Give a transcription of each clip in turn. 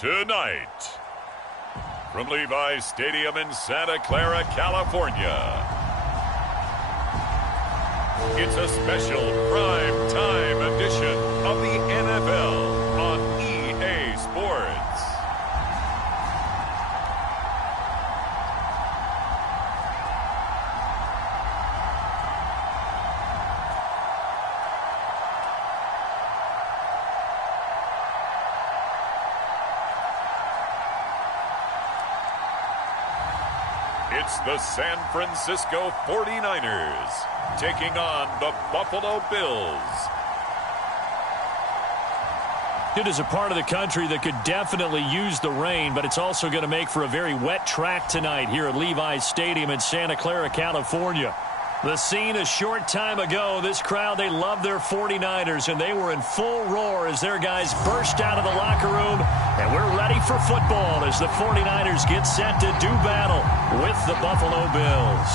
Tonight, from Levi's Stadium in Santa Clara, California, it's a special prime time edition of the NFL on EA Sports. It's the San Francisco 49ers taking on the Buffalo Bills. It is a part of the country that could definitely use the rain, but it's also going to make for a very wet track tonight here at Levi's Stadium in Santa Clara, California. The scene a short time ago, this crowd, they love their 49ers, and they were in full roar as their guys burst out of the locker room. And we're ready for football as the 49ers get set to do battle with the Buffalo Bills.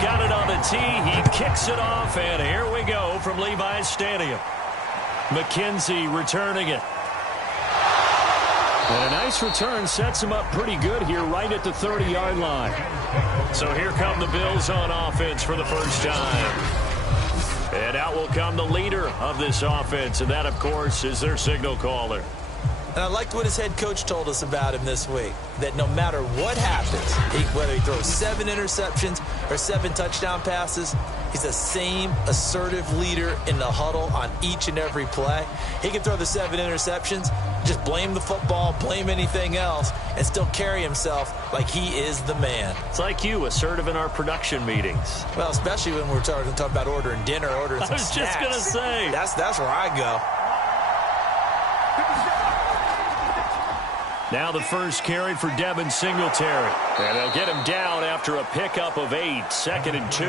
Got it on the tee. He kicks it off, and here we go from Levi's Stadium. McKenzie returning it. And a nice return sets him up pretty good here right at the 30-yard line. So here come the Bills on offense for the first time. And out will come the leader of this offense, and that, of course, is their signal caller. And I liked what his head coach told us about him this week, that no matter what happens, whether he throws 7 interceptions or 7 touchdown passes, he's the same assertive leader in the huddle on each and every play. He can throw the 7 interceptions, just blame the football, blame anything else, and still carry himself like he is the man. It's like you, assertive in our production meetings. Well, especially when we're talking about ordering dinner, ordering some snacks. I was just going to say. That's where I go. Now the first carry for Devin Singletary. And they'll get him down after a pickup of 8, 2nd and 2.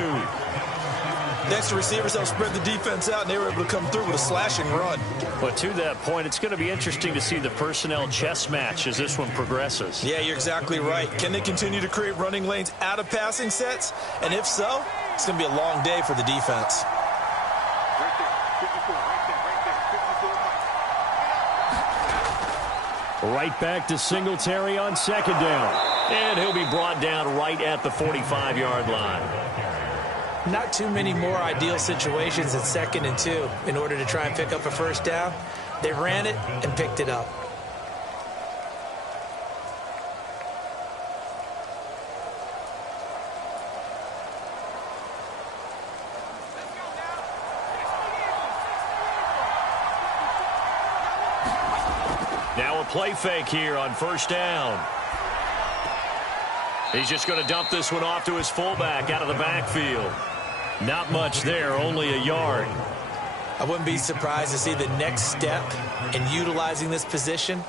The extra receivers helped spread the defense out, and they were able to come through with a slashing run. But to that point, it's going to be interesting to see the personnel chess match as this one progresses. Yeah, you're exactly right. Can they continue to create running lanes out of passing sets? And if so, it's going to be a long day for the defense. Right back to Singletary on 2nd down. And he'll be brought down right at the 45-yard line. Not too many more ideal situations at 2nd and 2 in order to try and pick up a first down. They ran it and picked it up. Now a play fake here on 1st down. He's just going to dump this one off to his fullback out of the backfield. Not much there, only a yard. I wouldn't be surprised to see the next step in utilizing this position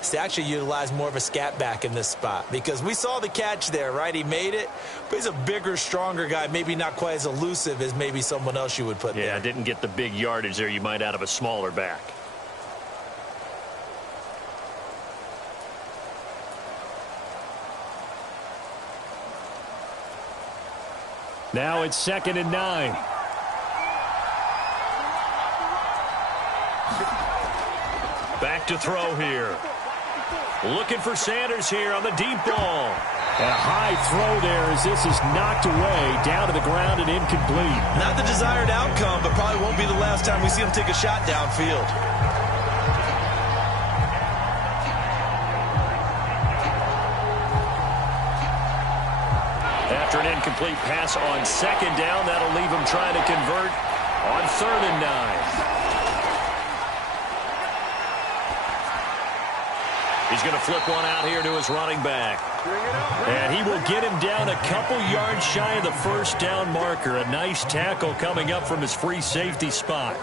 is to actually utilize more of a scat back in this spot, because we saw the catch there, right? He made it, but he's a bigger, stronger guy, maybe not quite as elusive as maybe someone else you would put there. Yeah, didn't get the big yardage there you might out of a smaller back. Now it's 2nd and 9. Back to throw here. Looking for Sanders here on the deep ball. And a high throw there as this is knocked away, down to the ground and incomplete. Not the desired outcome, but probably won't be the last time we see him take a shot downfield. After an incomplete pass on 2nd down, that'll leave him trying to convert on 3rd and 9. He's going to flip one out here to his running back. And he will get him down a couple yards shy of the 1st down marker. A nice tackle coming up from his free safety spot.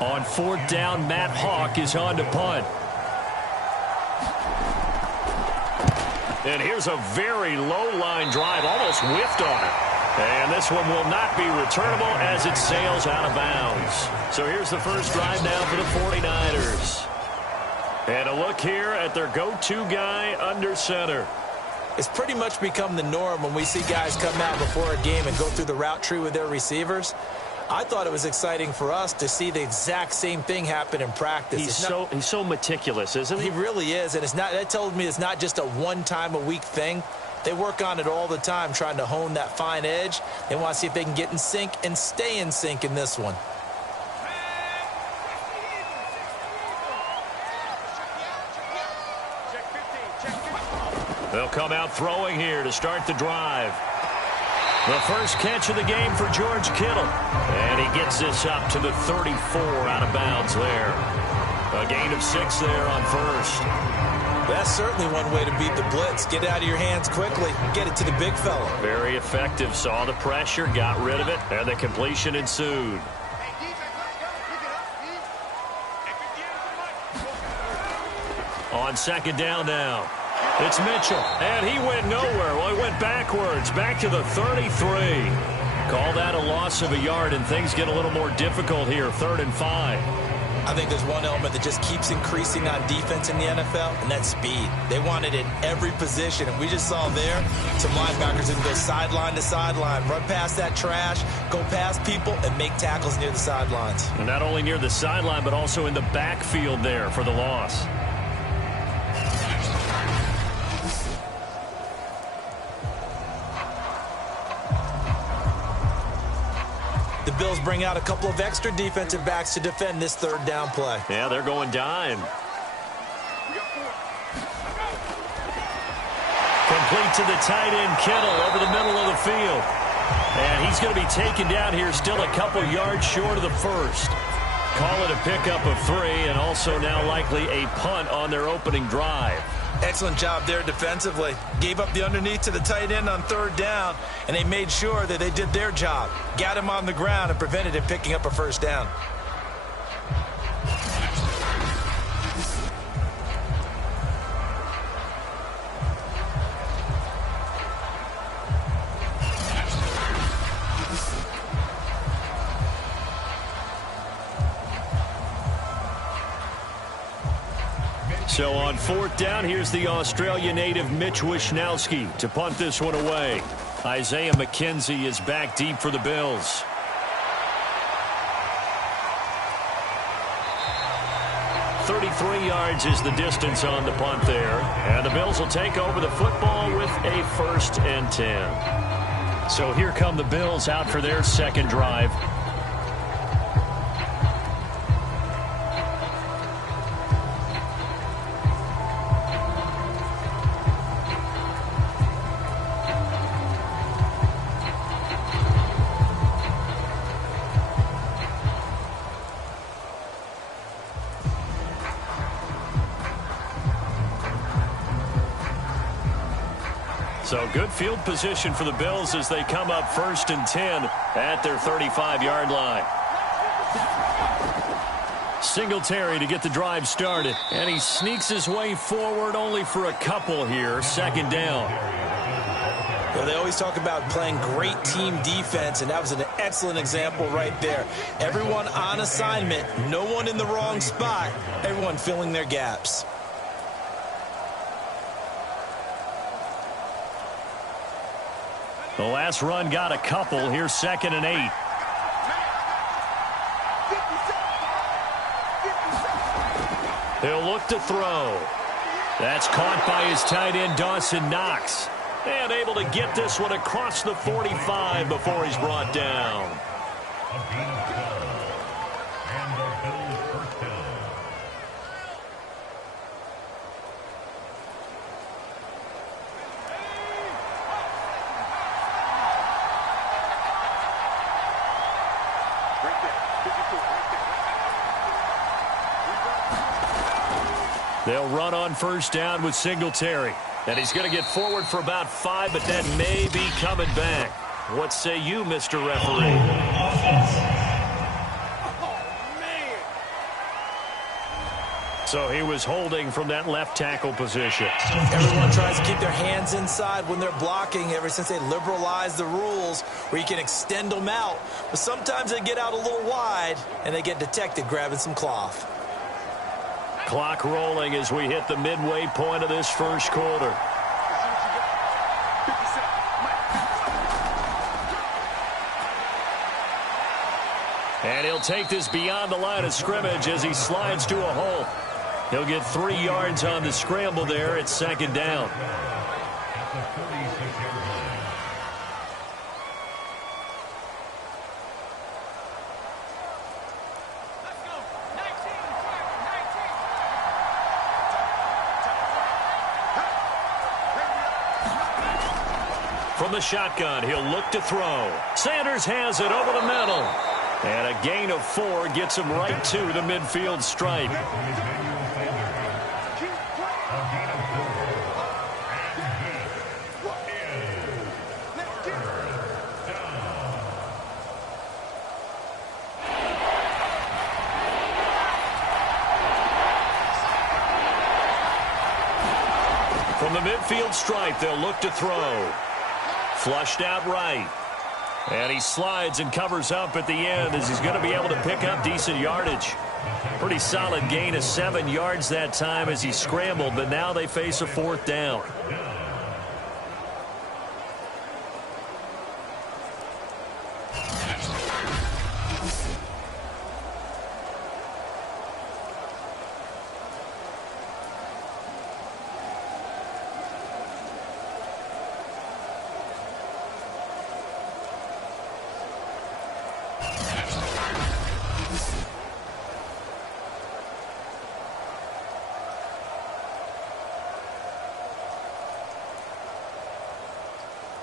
On fourth down, Matt Hawk is on to punt. And here's a very low-line drive, almost whiffed on it. And this one will not be returnable as it sails out of bounds. So here's the first drive now for the 49ers. And a look here at their go-to guy under center. It's pretty much become the norm when we see guys come out before a game and go through the route tree with their receivers. I thought it was exciting for us to see the exact same thing happen in practice. He's so meticulous, isn't he? He really is, and that tells me it's not just a one-time-a-week thing. They work on it all the time, trying to hone that fine edge. They want to see if they can get in sync and stay in sync in this one. They'll come out throwing here to start the drive. The first catch of the game for George Kittle. And he gets this up to the 34 out of bounds there. A gain of 6 there on first. That's certainly one way to beat the blitz. Get it out of your hands quickly. Get it to the big fella. Very effective. Saw the pressure, got rid of it, and the completion ensued. On second down now. It's Mitchell, and he went nowhere. Well, he went backwards, back to the 33. Call that a loss of a yard, and things get a little more difficult here, 3rd and 5. I think there's one element that just keeps increasing on defense in the NFL, and that's speed. They want it in every position, and we just saw there some linebackers that can go sideline to sideline, run past that trash, go past people, and make tackles near the sidelines. And not only near the sideline, but also in the backfield there for the loss. The Bills bring out a couple of extra defensive backs to defend this 3rd down play. Yeah, they're going dime. Complete to the tight end, Kittle, over the middle of the field. And he's going to be taken down here, still a couple yards short of the first. Call it a pickup of 3, and also now likely a punt on their opening drive. Excellent job there defensively. Gave up the underneath to the tight end on 3rd down, and they made sure that they did their job. Got him on the ground and prevented him picking up a 1st down. So on 4th down, here's the Australia native Mitch Wishnowsky to punt this one away. Isaiah McKenzie is back deep for the Bills. .33 yards is the distance on the punt there. And the Bills will take over the football with a 1st and 10. So here come the Bills out for their second drive. So good field position for the Bills as they come up 1st and 10 at their 35-yard line. Singletary to get the drive started. And he sneaks his way forward only for a couple here. 2nd down. Well, they always talk about playing great team defense, and that was an excellent example right there. Everyone on assignment, no one in the wrong spot, everyone filling their gaps. The last run got a couple. Here's 2nd and 8. He'll look to throw. That's caught by his tight end, Dawson Knox. And able to get this one across the 45 before he's brought down. They'll run on first down with Singletary. And he's going to get forward for about 5, but that may be coming back. What say you, Mr. Referee? So he was holding from that left tackle position. Everyone tries to keep their hands inside when they're blocking ever since they liberalized the rules where you can extend them out. But sometimes they get out a little wide and they get detected grabbing some cloth. Clock rolling as we hit the midway point of this first quarter. And he'll take this beyond the line of scrimmage as he slides to a hole. He'll get 3 yards on the scramble there. It's second down. From the shotgun, he'll look to throw. Sanders has it over the middle. And a gain of 4 gets him right to the midfield stripe. From the midfield stripe, they'll look to throw. Flushed out right. And he slides and covers up at the end as he's going to be able to pick up decent yardage. Pretty solid gain of 7 yards that time as he scrambled, but now they face a 4th down.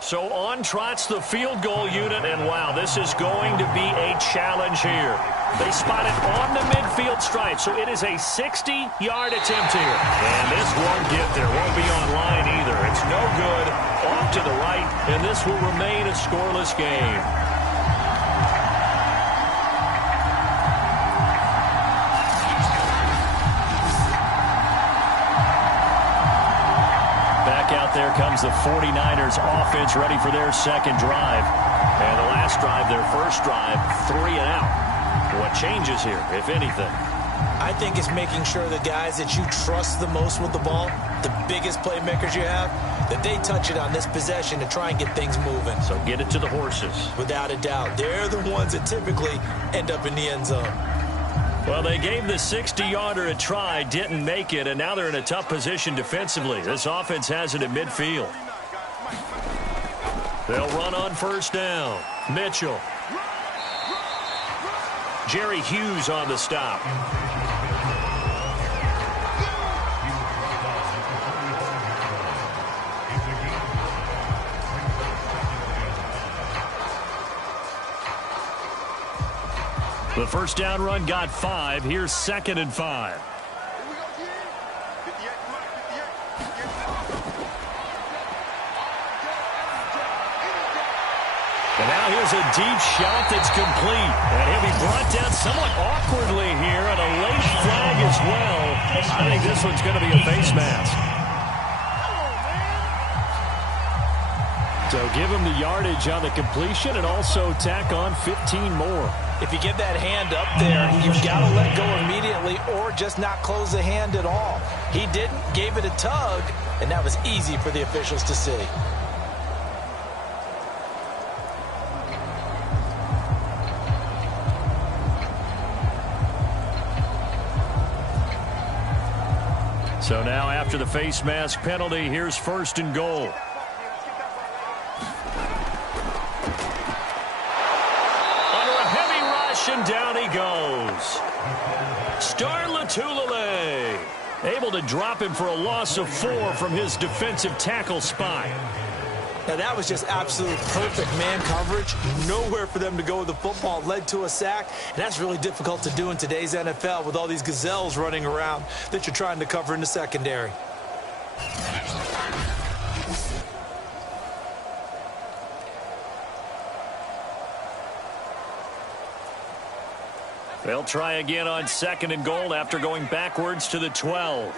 So on trots the field goal unit, and wow, this is going to be a challenge here. They spot it on the midfield stripe, so it is a 60-yard attempt here. And this won't get there, won't be on line either. It's no good, off to the right, and this will remain a scoreless game. There comes the 49ers offense ready for their second drive. And the last drive, their first drive, 3 and out. What changes here, if anything? I think it's making sure the guys that you trust the most with the ball, the biggest playmakers you have, that they touch it on this possession to try and get things moving. So get it to the horses. Without a doubt. They're the ones that typically end up in the end zone. Well, they gave the 60-yarder a try, didn't make it, and now they're in a tough position defensively. This offense has it at midfield. They'll run on first down. Mitchell. Jerry Hughes on the stop. The first down run got 5. Here's 2nd and 5. And now here's a deep shot that's complete. And he'll be brought down somewhat awkwardly here, and a late flag as well. I think this one's going to be a face mask. So give him the yardage on the completion and also tack on 15 more. If you get that hand up there, you've got to let go immediately or just not close the hand at all. He didn't, gave it a tug, and that was easy for the officials to see. So now after the face mask penalty, here's 1st and goal. And down he goes. Star Latulele able to drop him for a loss of 4 from his defensive tackle spot. Now, that was just absolute perfect man coverage. Nowhere for them to go with the football. Led to a sack, and that's really difficult to do in today's NFL with all these gazelles running around that you're trying to cover in the secondary. They'll try again on 2nd and goal after going backwards to the 12.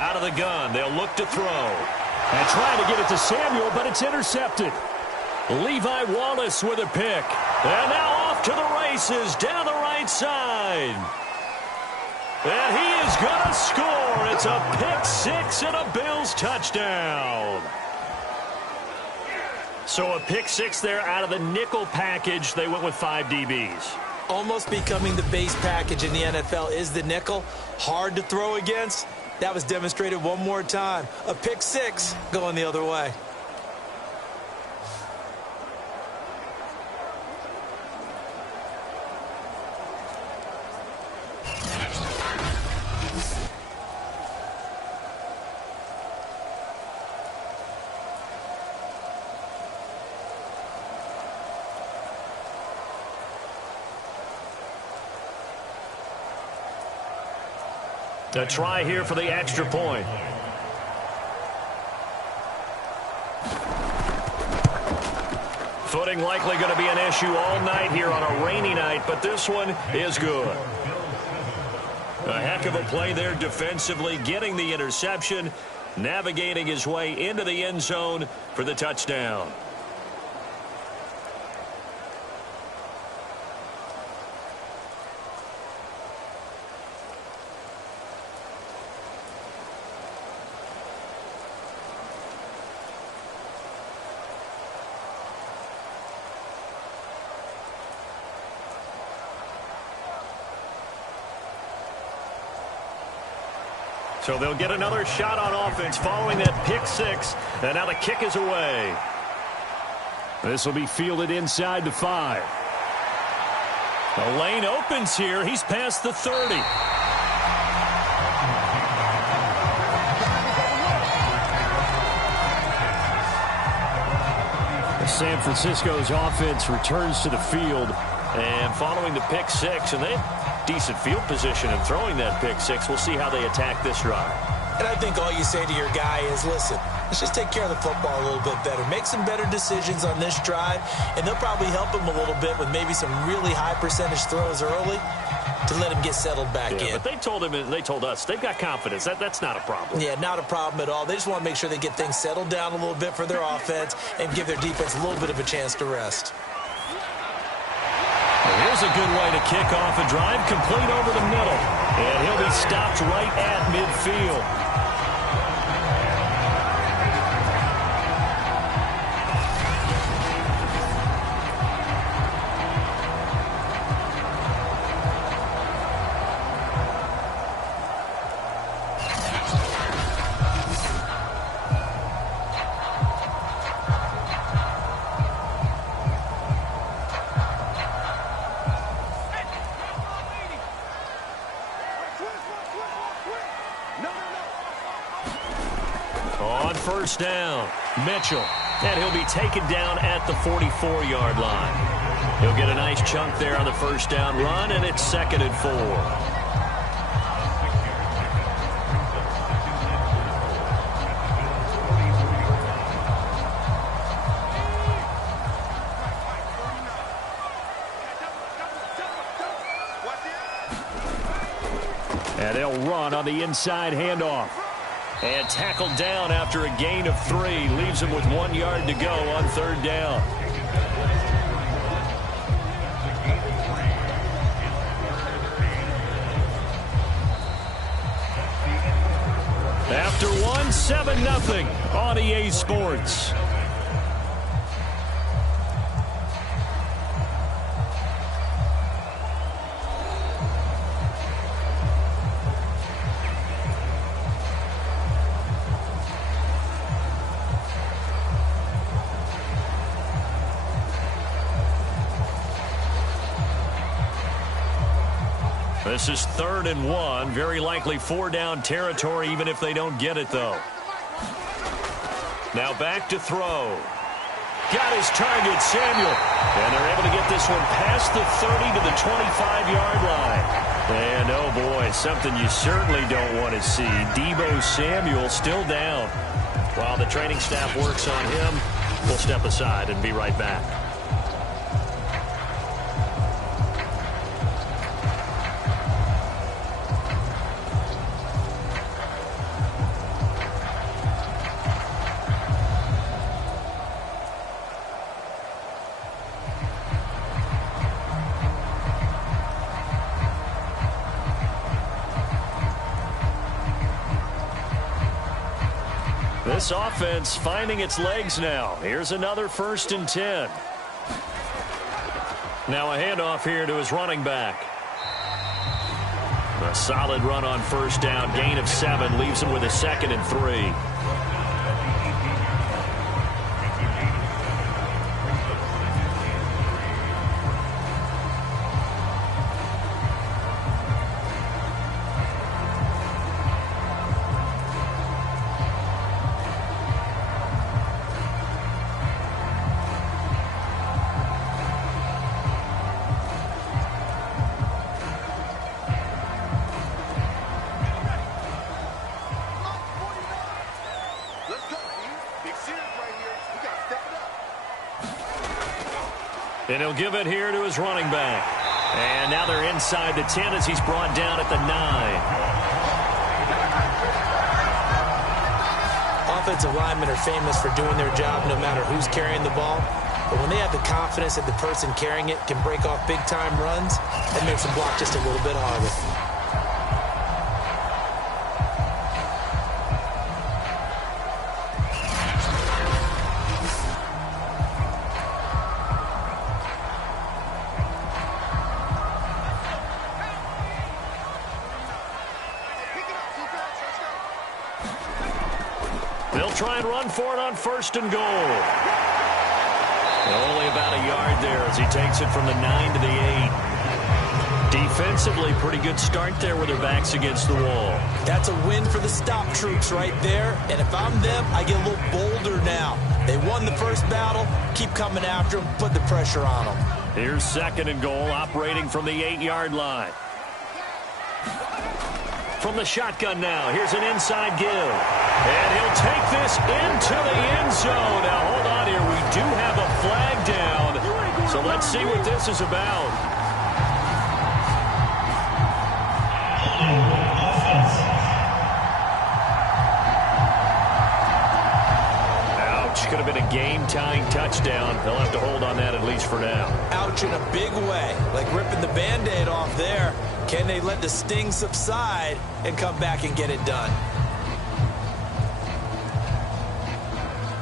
Out of the gun, they'll look to throw. And trying to get it to Samuel, but it's intercepted. Levi Wallace with a pick. And now off to the races down the right side. And he is going to score. It's a pick six and a Bills touchdown. So a pick six there out of the nickel package. They went with 5 DBs. Almost becoming the base package in the NFL is the nickel. Hard to throw against. That was demonstrated one more time. A pick six going the other way. A try here for the extra point. Footing likely going to be an issue all night here on a rainy night, but this one is good. A heck of a play there defensively, getting the interception, navigating his way into the end zone for the touchdown. So they'll get another shot on offense following that pick six. And now the kick is away. This will be fielded inside the 5. The lane opens here. He's past the 30. San Francisco's offense returns to the field. And following the pick six, and they have decent field position in throwing that pick six. We'll see how they attack this drive. And I think all you say to your guy is, listen, let's just take care of the football a little bit better. Make some better decisions on this drive, and they'll probably help him a little bit with maybe some really high percentage throws early to let him get settled back in. But they told him, and they told us, they've got confidence. That's not a problem. Yeah, not a problem at all. They just want to make sure they get things settled down a little bit for their offense and give their defense a little bit of a chance to rest. Here's a good way to kick off a drive, complete over the middle. And he'll be stopped right at midfield. On first down, Mitchell. And he'll be taken down at the 44-yard line. He'll get a nice chunk there on the first down run, and it's 2nd and 4. And they'll run on the inside handoff. And tackled down after a gain of 3. Leaves him with 1 yard to go on 3rd down. After one, 7-0 on EA Sports. This is 3rd and 1. Very likely 4-down territory, even if they don't get it, though. Now back to throw. Got his target, Samuel. And they're able to get this one past the 30 to the 25-yard line. And, oh, boy, something you certainly don't want to see. Deebo Samuel still down. While the training staff works on him, we'll step aside and be right back. This offense finding its legs now. Here's another 1st and 10. Now a handoff here to his running back. A solid run on 1st down. Gain of 7 leaves him with a 2nd and 3. And he'll give it here to his running back. And now they're inside the 10 as he's brought down at the 9. Offensive linemen are famous for doing their job no matter who's carrying the ball. But when they have the confidence that the person carrying it can break off big-time runs, that makes them block just a little bit harder. They'll try and run for it on 1st and goal. Only about a yard there as he takes it from the 9 to the 8. Defensively, pretty good start there with their backs against the wall. That's a win for the stop troops right there. And if I'm them, I get a little bolder now. They won the first battle. Keep coming after them. Put the pressure on them. Here's 2nd and goal, operating from the 8-yard line. From the shotgun now, here's an inside give. And he'll take this into the end zone. Now, hold on here. We do have a flag down. So let's see what this is about. Ouch. Could have been a game-tying touchdown. They'll have to hold on that at least for now. Ouch in a big way. Like ripping the Band-Aid off there. Can they let the sting subside and come back and get it done?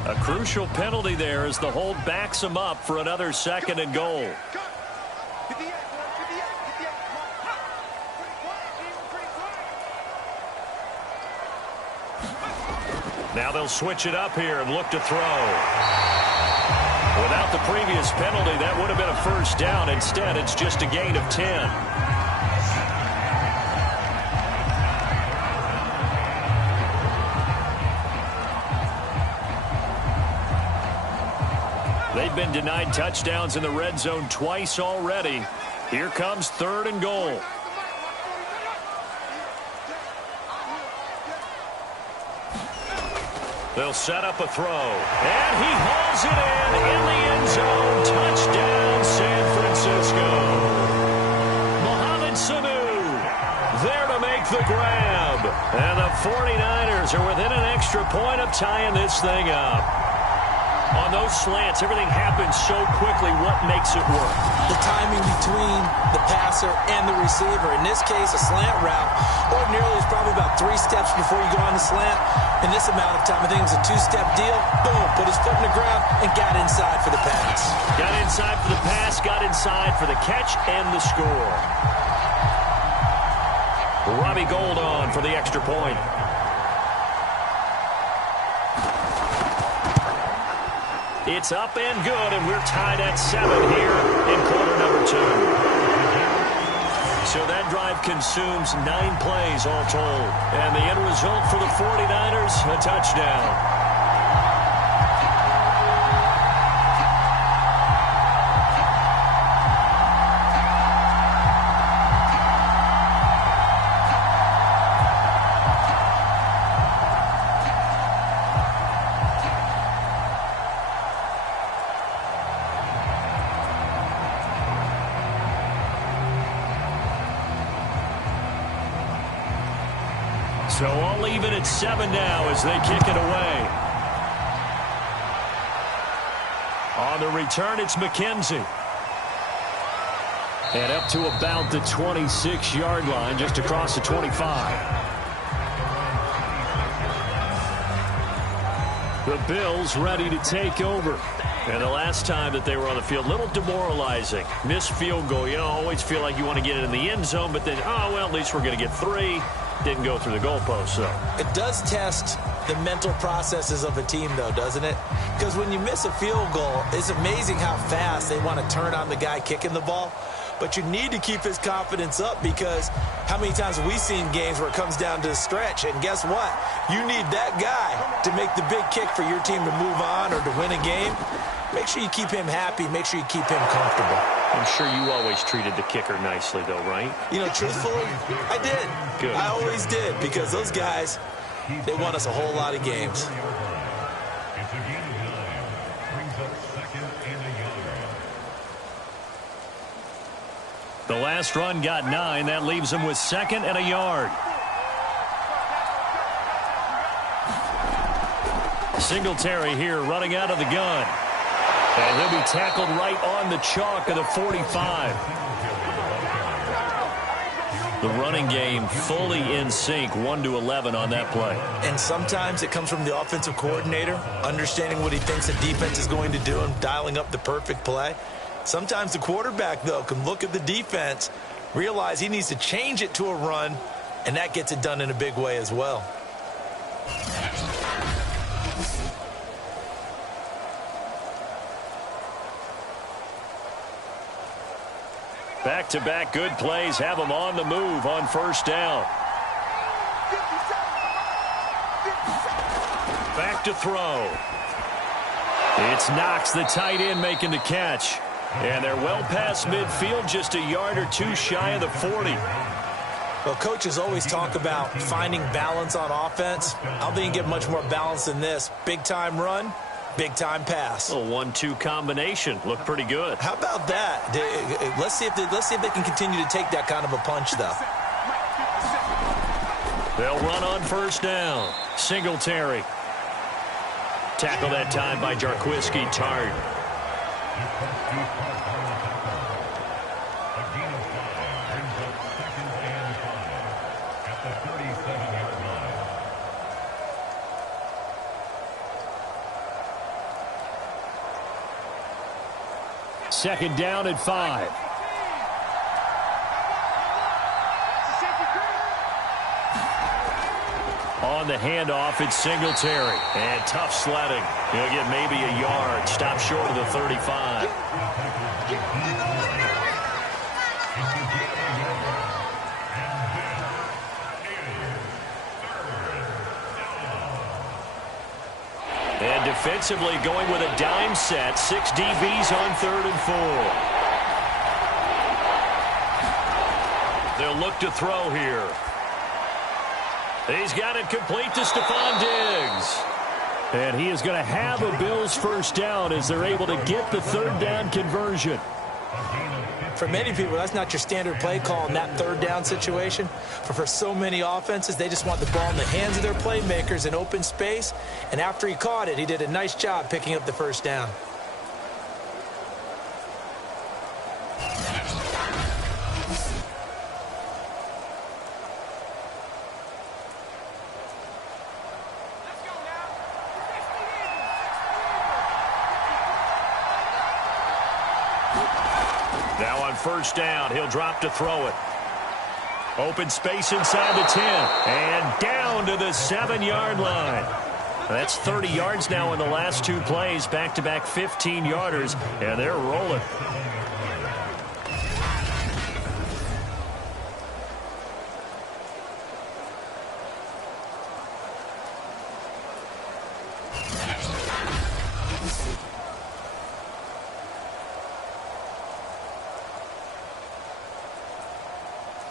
A crucial penalty there as the hold backs him up for another 2nd and goal. Now they'll switch it up here and look to throw. Without the previous penalty, that would have been a 1st down. Instead, it's just a gain of 10. They've been denied touchdowns in the red zone twice already. Here comes 3rd and goal. They'll set up a throw. And he hauls it in the end zone. Touchdown, San Francisco. Mohamed Sanu there to make the grab. And the 49ers are within an extra point of tying this thing up. On those slants, everything happens so quickly. What makes it work? The timing between the passer and the receiver. In this case, a slant route. Ordinarily, it's probably about 3 steps before you go on the slant. In this amount of time, I think it was a 2-step deal. Boom, put his foot in the ground and got inside for the pass. Got inside for the pass, got inside for the catch and the score. Robbie Gould on for the extra point. It's up and good, and we're tied at 7 here in quarter number 2. So that drive consumes 9 plays all told. And the end result for the 49ers, a touchdown. So all even at 7 now as they kick it away. On the return, it's McKenzie. And up to about the 26-yard line, just across the 25. The Bills ready to take over. And the last time that they were on the field, a little demoralizing. Missed field goal. You know, always feel like you want to get it in the end zone, but then, oh, well, at least we're going to get 3. Didn't go through the goalpost, so. It does test the mental processes of a team, though, doesn't it? Because when you miss a field goal, it's amazing how fast they want to turn on the guy kicking the ball. But you need to keep his confidence up because how many times have we seen games where it comes down to the stretch? And guess what? You need that guy to make the big kick for your team to move on or to win a game. Make sure you keep him happy. Make sure you keep him comfortable. I'm sure you always treated the kicker nicely, though, right? You know, truthfully, I did. Good. I always did because those guys, they won us a whole lot of games. The last run got 9. That leaves him with 2nd and a yard. Singletary here running out of the gun. And he'll be tackled right on the chalk of the 45. The running game fully in sync, 1-11 on that play. And sometimes it comes from the offensive coordinator, understanding what he thinks the defense is going to do and dialing up the perfect play. Sometimes the quarterback, though, can look at the defense, realize he needs to change it to a run, and that gets it done in a big way as well. Back-to-back good plays have them on the move on first down. Back to throw. It's Knox, the tight end, making the catch. And they're well past midfield, just a yard or 2 shy of the 40. Well, coaches always talk about finding balance on offense. I don't think you get much more balance than this. Big-time run, big-time pass. A 1-2 combination. Looked pretty good. How about that? Let's see if they can continue to take that kind of a punch, though. They'll run on first down. Singletary. Tackle that time by Jarquiski Tart. Second down at 5. On the handoff, it's Singletary. And tough sledding. He'll get maybe a yard. Stop short of the 35. And defensively going with a dime set. 6 DBs on 3rd and 4. They'll look to throw here. He's got it complete to Stephon Diggs. And he is going to have a Bills first down as they're able to get the 3rd down conversion. For many people, that's not your standard play call in that 3rd down situation. But for so many offenses, they just want the ball in the hands of their playmakers in open space. And after he caught it, he did a nice job picking up the first down. Now on first down, he'll drop to throw it. Open space inside the 10. And down to the 7-yard line. That's 30 yards now in the last 2 plays. Back-to-back 15-yarders. And they're rolling.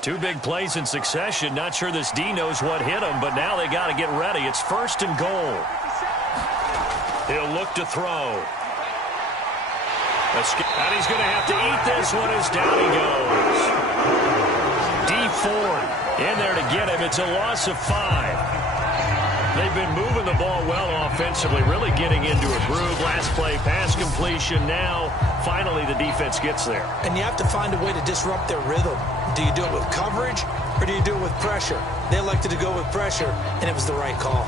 Two big plays in succession. Not sure this D knows what hit him, but now they got to get ready. It's 1st and goal. He'll look to throw. And he's going to have to eat this one as down he goes. Ford in there to get him. It's a loss of 5. They've been moving the ball well offensively, really getting into a groove. Last play, pass completion. Now, finally, the defense gets there. And you have to find a way to disrupt their rhythm. Do you do it with coverage, or do you do it with pressure? They elected to go with pressure, and it was the right call.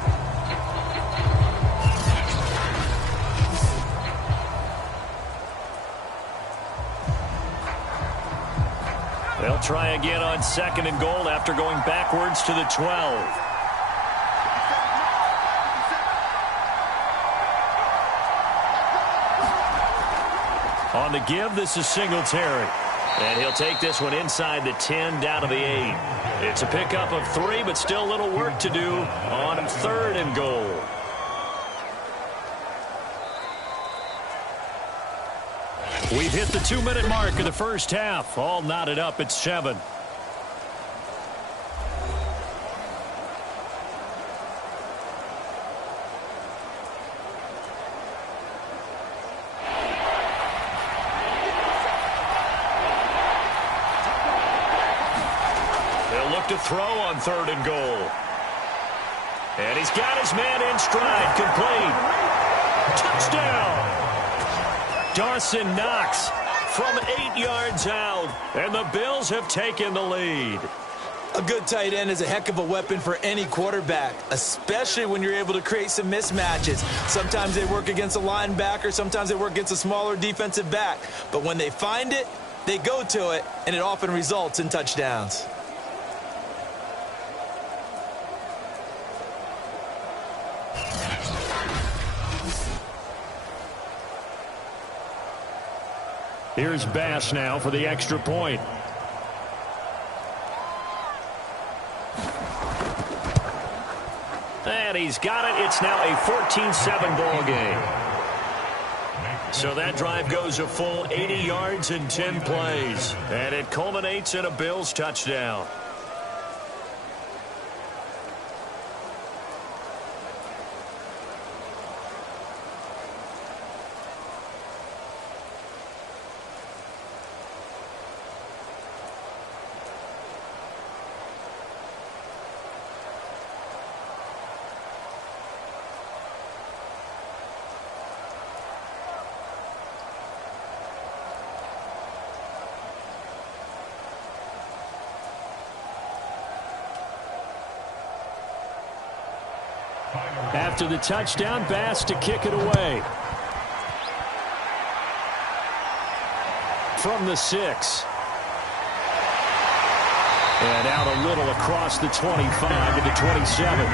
They'll try again on 2nd and goal after going backwards to the 12. On the give, this is Singletary. And he'll take this one inside the 10, down to the 8. It's a pickup of 3, but still a little work to do on 3rd and goal. We've hit the 2-minute mark of the first half. All knotted up at 7. To throw on 3rd and goal. And he's got his man in stride. Complete. Touchdown. Dawson Knox from 8 yards out. And the Bills have taken the lead. A good tight end is a heck of a weapon for any quarterback, especially when you're able to create some mismatches. Sometimes they work against a linebacker. Sometimes they work against a smaller defensive back. But when they find it, they go to it, and it often results in touchdowns. Here's Bass now for the extra point. And he's got it. It's now a 14-7 ball game. So that drive goes a full 80 yards in 10 plays. And it culminates in a Bills touchdown. After the touchdown, Bass to kick it away. From the 6. And out a little across the 25 to the 27.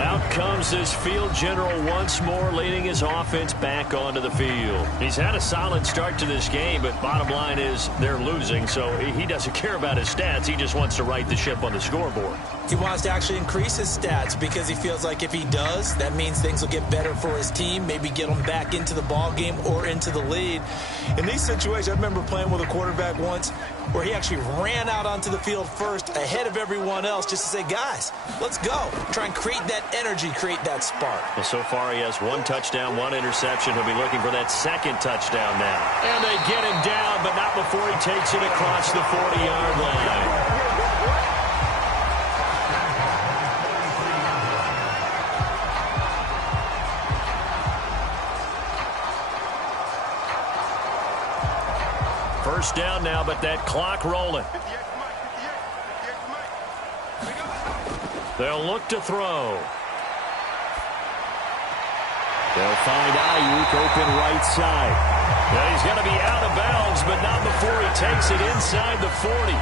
Out comes this field general once more, leading his offense back onto the field. He's had a solid start to this game, but bottom line is they're losing, so he doesn't care about his stats. He just wants to right the ship on the scoreboard. He wants to actually increase his stats because he feels like if he does, that means things will get better for his team, maybe get him back into the ball game or into the lead. In these situations, I remember playing with a quarterback once where he actually ran out onto the field first ahead of everyone else just to say, guys, let's go. Try and create that energy, create that spark. Well, so far he has 1 touchdown, 1 interception. He'll be looking for that 2nd touchdown now. And they get him down, but not before he takes it across the 40-yard line. First down now, but that clock rolling. They'll look to throw. They'll find Ayuk open right side. Now he's going to be out of bounds, but not before he takes it inside the 40.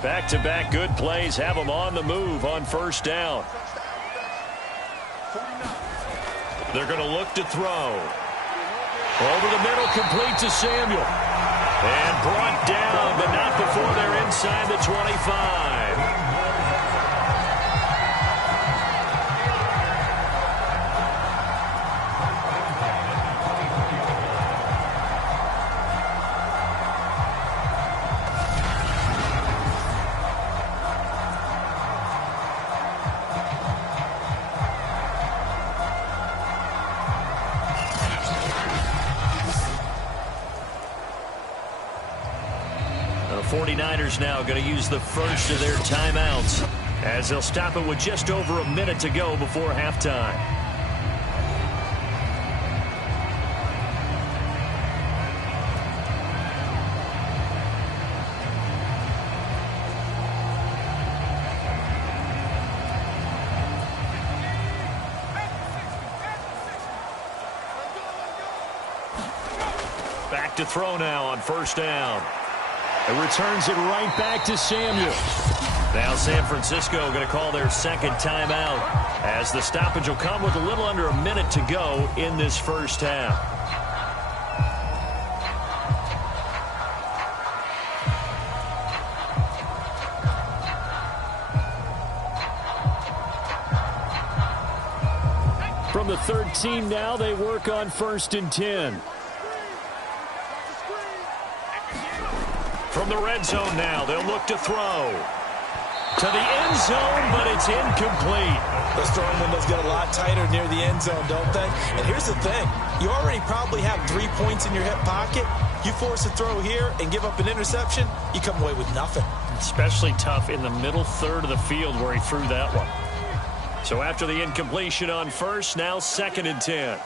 Back-to-back good plays have them on the move on first down. They're going to look to throw. Over the middle, complete to Samuel. And brought down, but not before they're inside the 25. 49ers now going to use the first of their timeouts as they'll stop it with just over a minute to go before halftime. Back to throw now on first down. It returns it right back to Samuel. Now San Francisco going to call their second timeout as the stoppage will come with a little under a minute to go in this first half. From the 13 now, they work on 1st and 10. From the red zone now, they'll look to throw. To the end zone, but it's incomplete. Those throwing windows get a lot tighter near the end zone, don't they? And here's the thing. You already probably have 3 points in your hip pocket. You force a throw here and give up an interception, you come away with nothing. Especially tough in the middle third of the field where he threw that one. So after the incompletion on first, now 2nd and 10.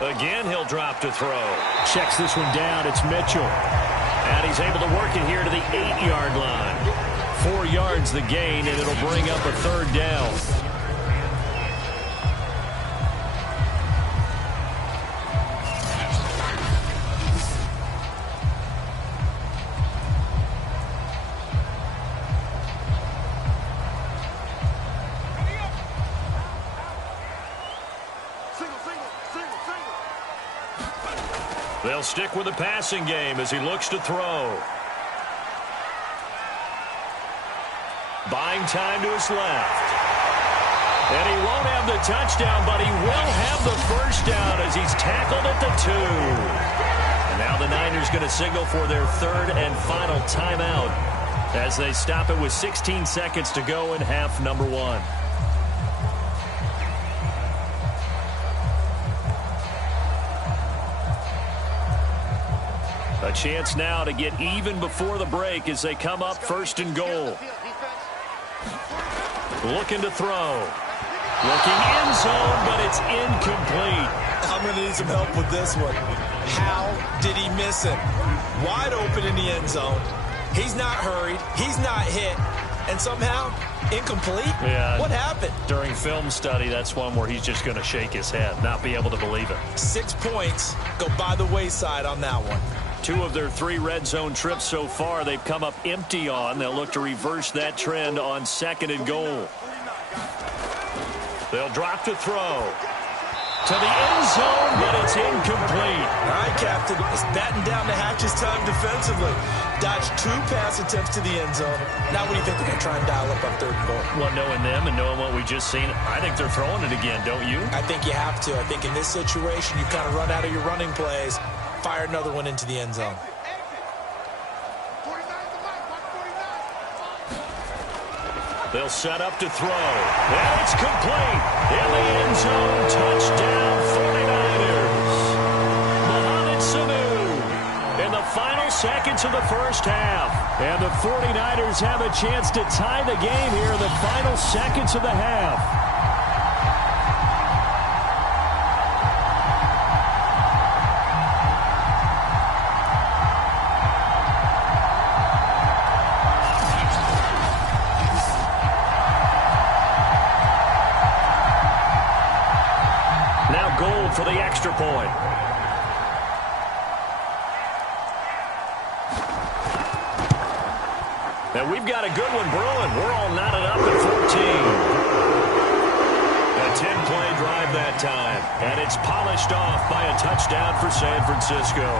Again, he'll drop to throw. Checks this one down. It's Mitchell. And he's able to work it here to the 8-yard line. 4 yards the gain, and it'll bring up a 3rd down. They'll stick with the passing game as he looks to throw. Buying time to his left. And he won't have the touchdown, but he will have the first down as he's tackled at the 2. And now the Niners going to signal for their 3rd and final timeout as they stop it with 16 seconds to go in half number 1. A chance now to get even before the break as they come up 1st and goal. Looking to throw. Looking end zone, but it's incomplete. I'm going to need some help with this one. How did he miss it? Wide open in the end zone. He's not hurried. He's not hit. And somehow, incomplete? Yeah. What happened? During film study, that's one where he's just going to shake his head, not be able to believe it. 6 points go by the wayside on that one. 2 of their 3 red zone trips so far, they've come up empty on. They'll look to reverse that trend on 2nd and goal. They'll drop to throw. To the end zone, but it's incomplete. All right, Captain. It's batten down the hatches time defensively. Dodged 2 pass attempts to the end zone. Now what do you think they're going to try and dial up on 3rd and goal? Well, knowing them and knowing what we just seen, I think they're throwing it again, don't you? I think you have to. I think in this situation, you kind of run out of your running plays. Fire another one into the end zone. They'll set up to throw. And it's complete. In the end zone, touchdown 49ers. Mohamed Sanu in the final seconds of the first half. And the 49ers have a chance to tie the game here in the final seconds of the half. For the extra point. And we've got a good one brewing. We're all knotted up at 14. A 10-play drive that time. And it's polished off by a touchdown for San Francisco.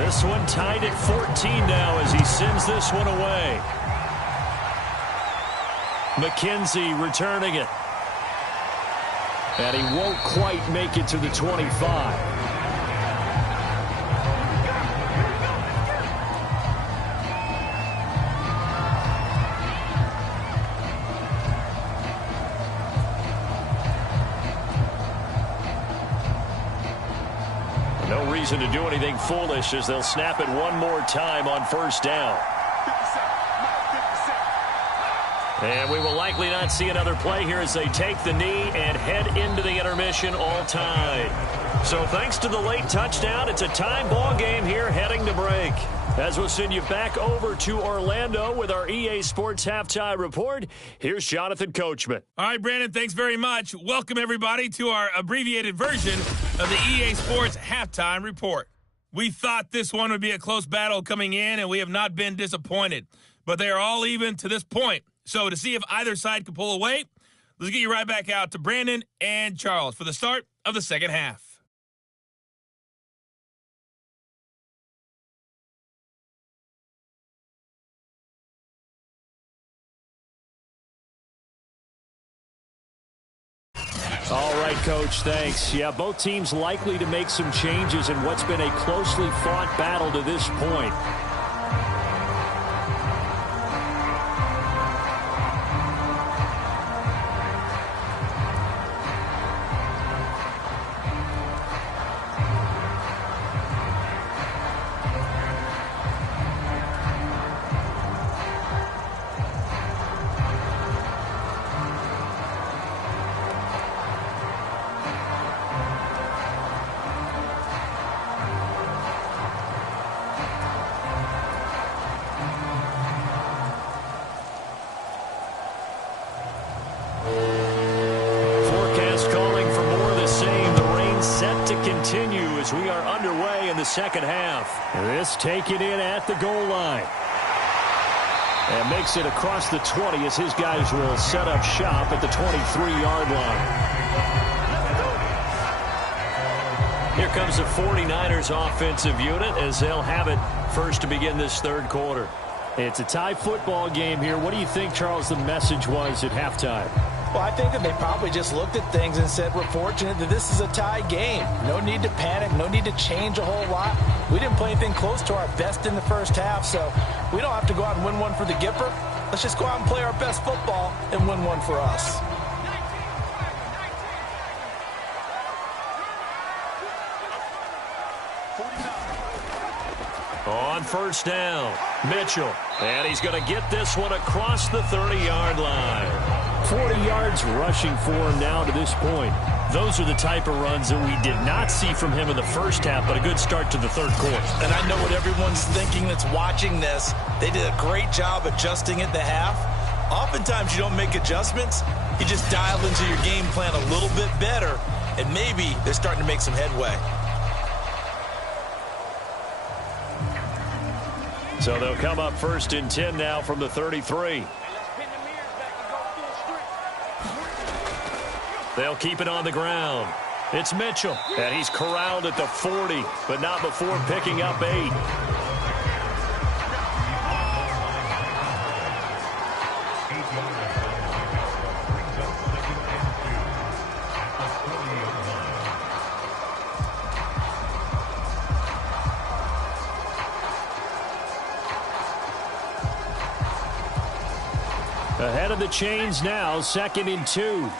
This one tied at 14 now as he sends this one away. McKenzie returning it. And he won't quite make it to the 25. No reason to do anything foolish as they'll snap it one more time on first down. And we will likely not see another play here as they take the knee and head into the intermission all tied. So thanks to the late touchdown, it's a tie ball game here heading to break. As we'll send you back over to Orlando with our EA Sports Halftime Report, here's Jonathan Coachman. All right, Brandon, thanks very much. Welcome, everybody, to our abbreviated version of the EA Sports Halftime Report. We thought this one would be a close battle coming in, and we have not been disappointed. But they are all even to this point. So to see if either side can pull away, let's get you right back out to Brandon and Charles for the start of the second half. All right, Coach, thanks. Yeah, both teams likely to make some changes in what's been a closely fought battle to this point. We are underway in the second half. This taken in at the goal line. And makes it across the 20 as his guys will set up shop at the 23-yard line. Here comes the 49ers offensive unit as they'll have it first to begin this third quarter. It's a tie football game here. What do you think, Charles, the message was at halftime? Well, I think that they probably just looked at things and said, we're fortunate that this is a tie game. No need to panic. No need to change a whole lot. We didn't play anything close to our best in the first half, so we don't have to go out and win one for the Gipper. Let's just go out and play our best football and win one for us. On first down, Mitchell. And he's going to get this one across the 30-yard line. 40 yards rushing for him now to this point. Those are the type of runs that we did not see from him in the first half, but a good start to the third quarter. And I know what everyone's thinking that's watching this. They did a great job adjusting at the half. Oftentimes you don't make adjustments. You just dial into your game plan a little bit better, and maybe they're starting to make some headway. So they'll come up first and 10 now from the 33. They'll keep it on the ground. It's Mitchell, and he's corralled at the 40, but not before picking up 8. Ahead of the chains now, 2nd and 2.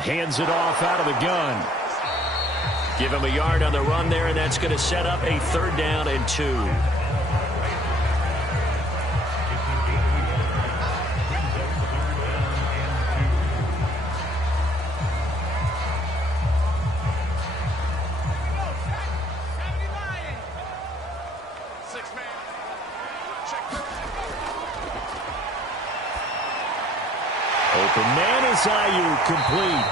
Hands it off out of the gun. Give him a yard on the run there, and that's going to set up a 3rd down and 2. Open man is Ayuk, complete.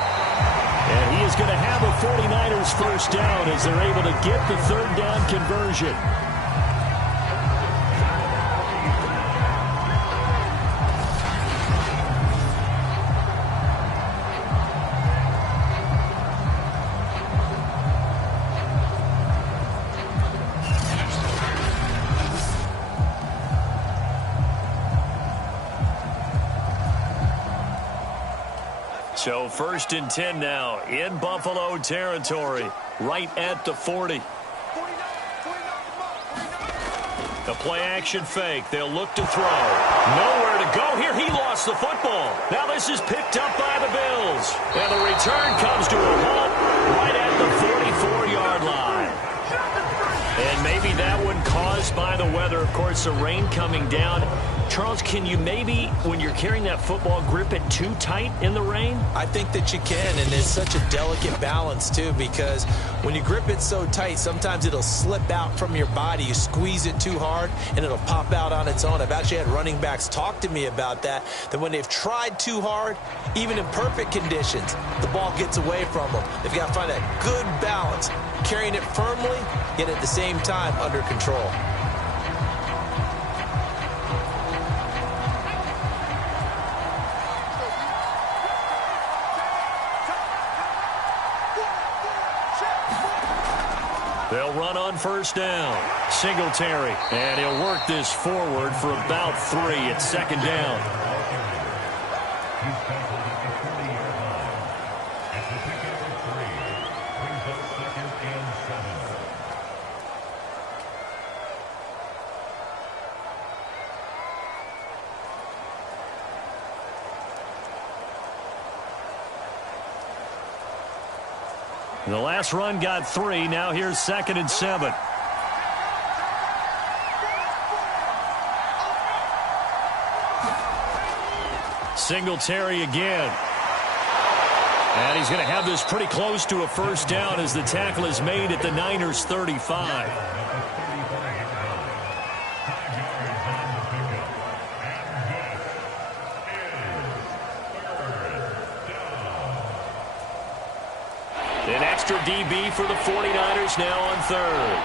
And he is going to have a 49ers first down as they're able to get the 3rd down conversion. So 1st and 10 now in Buffalo territory, right at the 40. The play-action fake. They'll look to throw. Nowhere to go here. He lost the football. Now this is picked up by the Bills. And the return comes to a halt right at the 44-yard line. And maybe that one caused by the weather. Of course, the rain coming down. Charles, can you maybe, when you're carrying that football, grip it too tight in the rain? I think that you can, and it's such a delicate balance, too, because when you grip it so tight, sometimes it'll slip out from your body. You squeeze it too hard, and it'll pop out on its own. I've actually had running backs talk to me about that when they've tried too hard, even in perfect conditions, the ball gets away from them. They've got to find that good balance, carrying it firmly, yet at the same time under control. They'll run on 1st down. Singletary. And he'll work this forward for about 3 at 2nd down. The last run got 3. Now here's 2nd and 7. Singletary again. And he's going to have this pretty close to a 1st down as the tackle is made at the Niners' 35. An extra DB for the 49ers now on 3rd.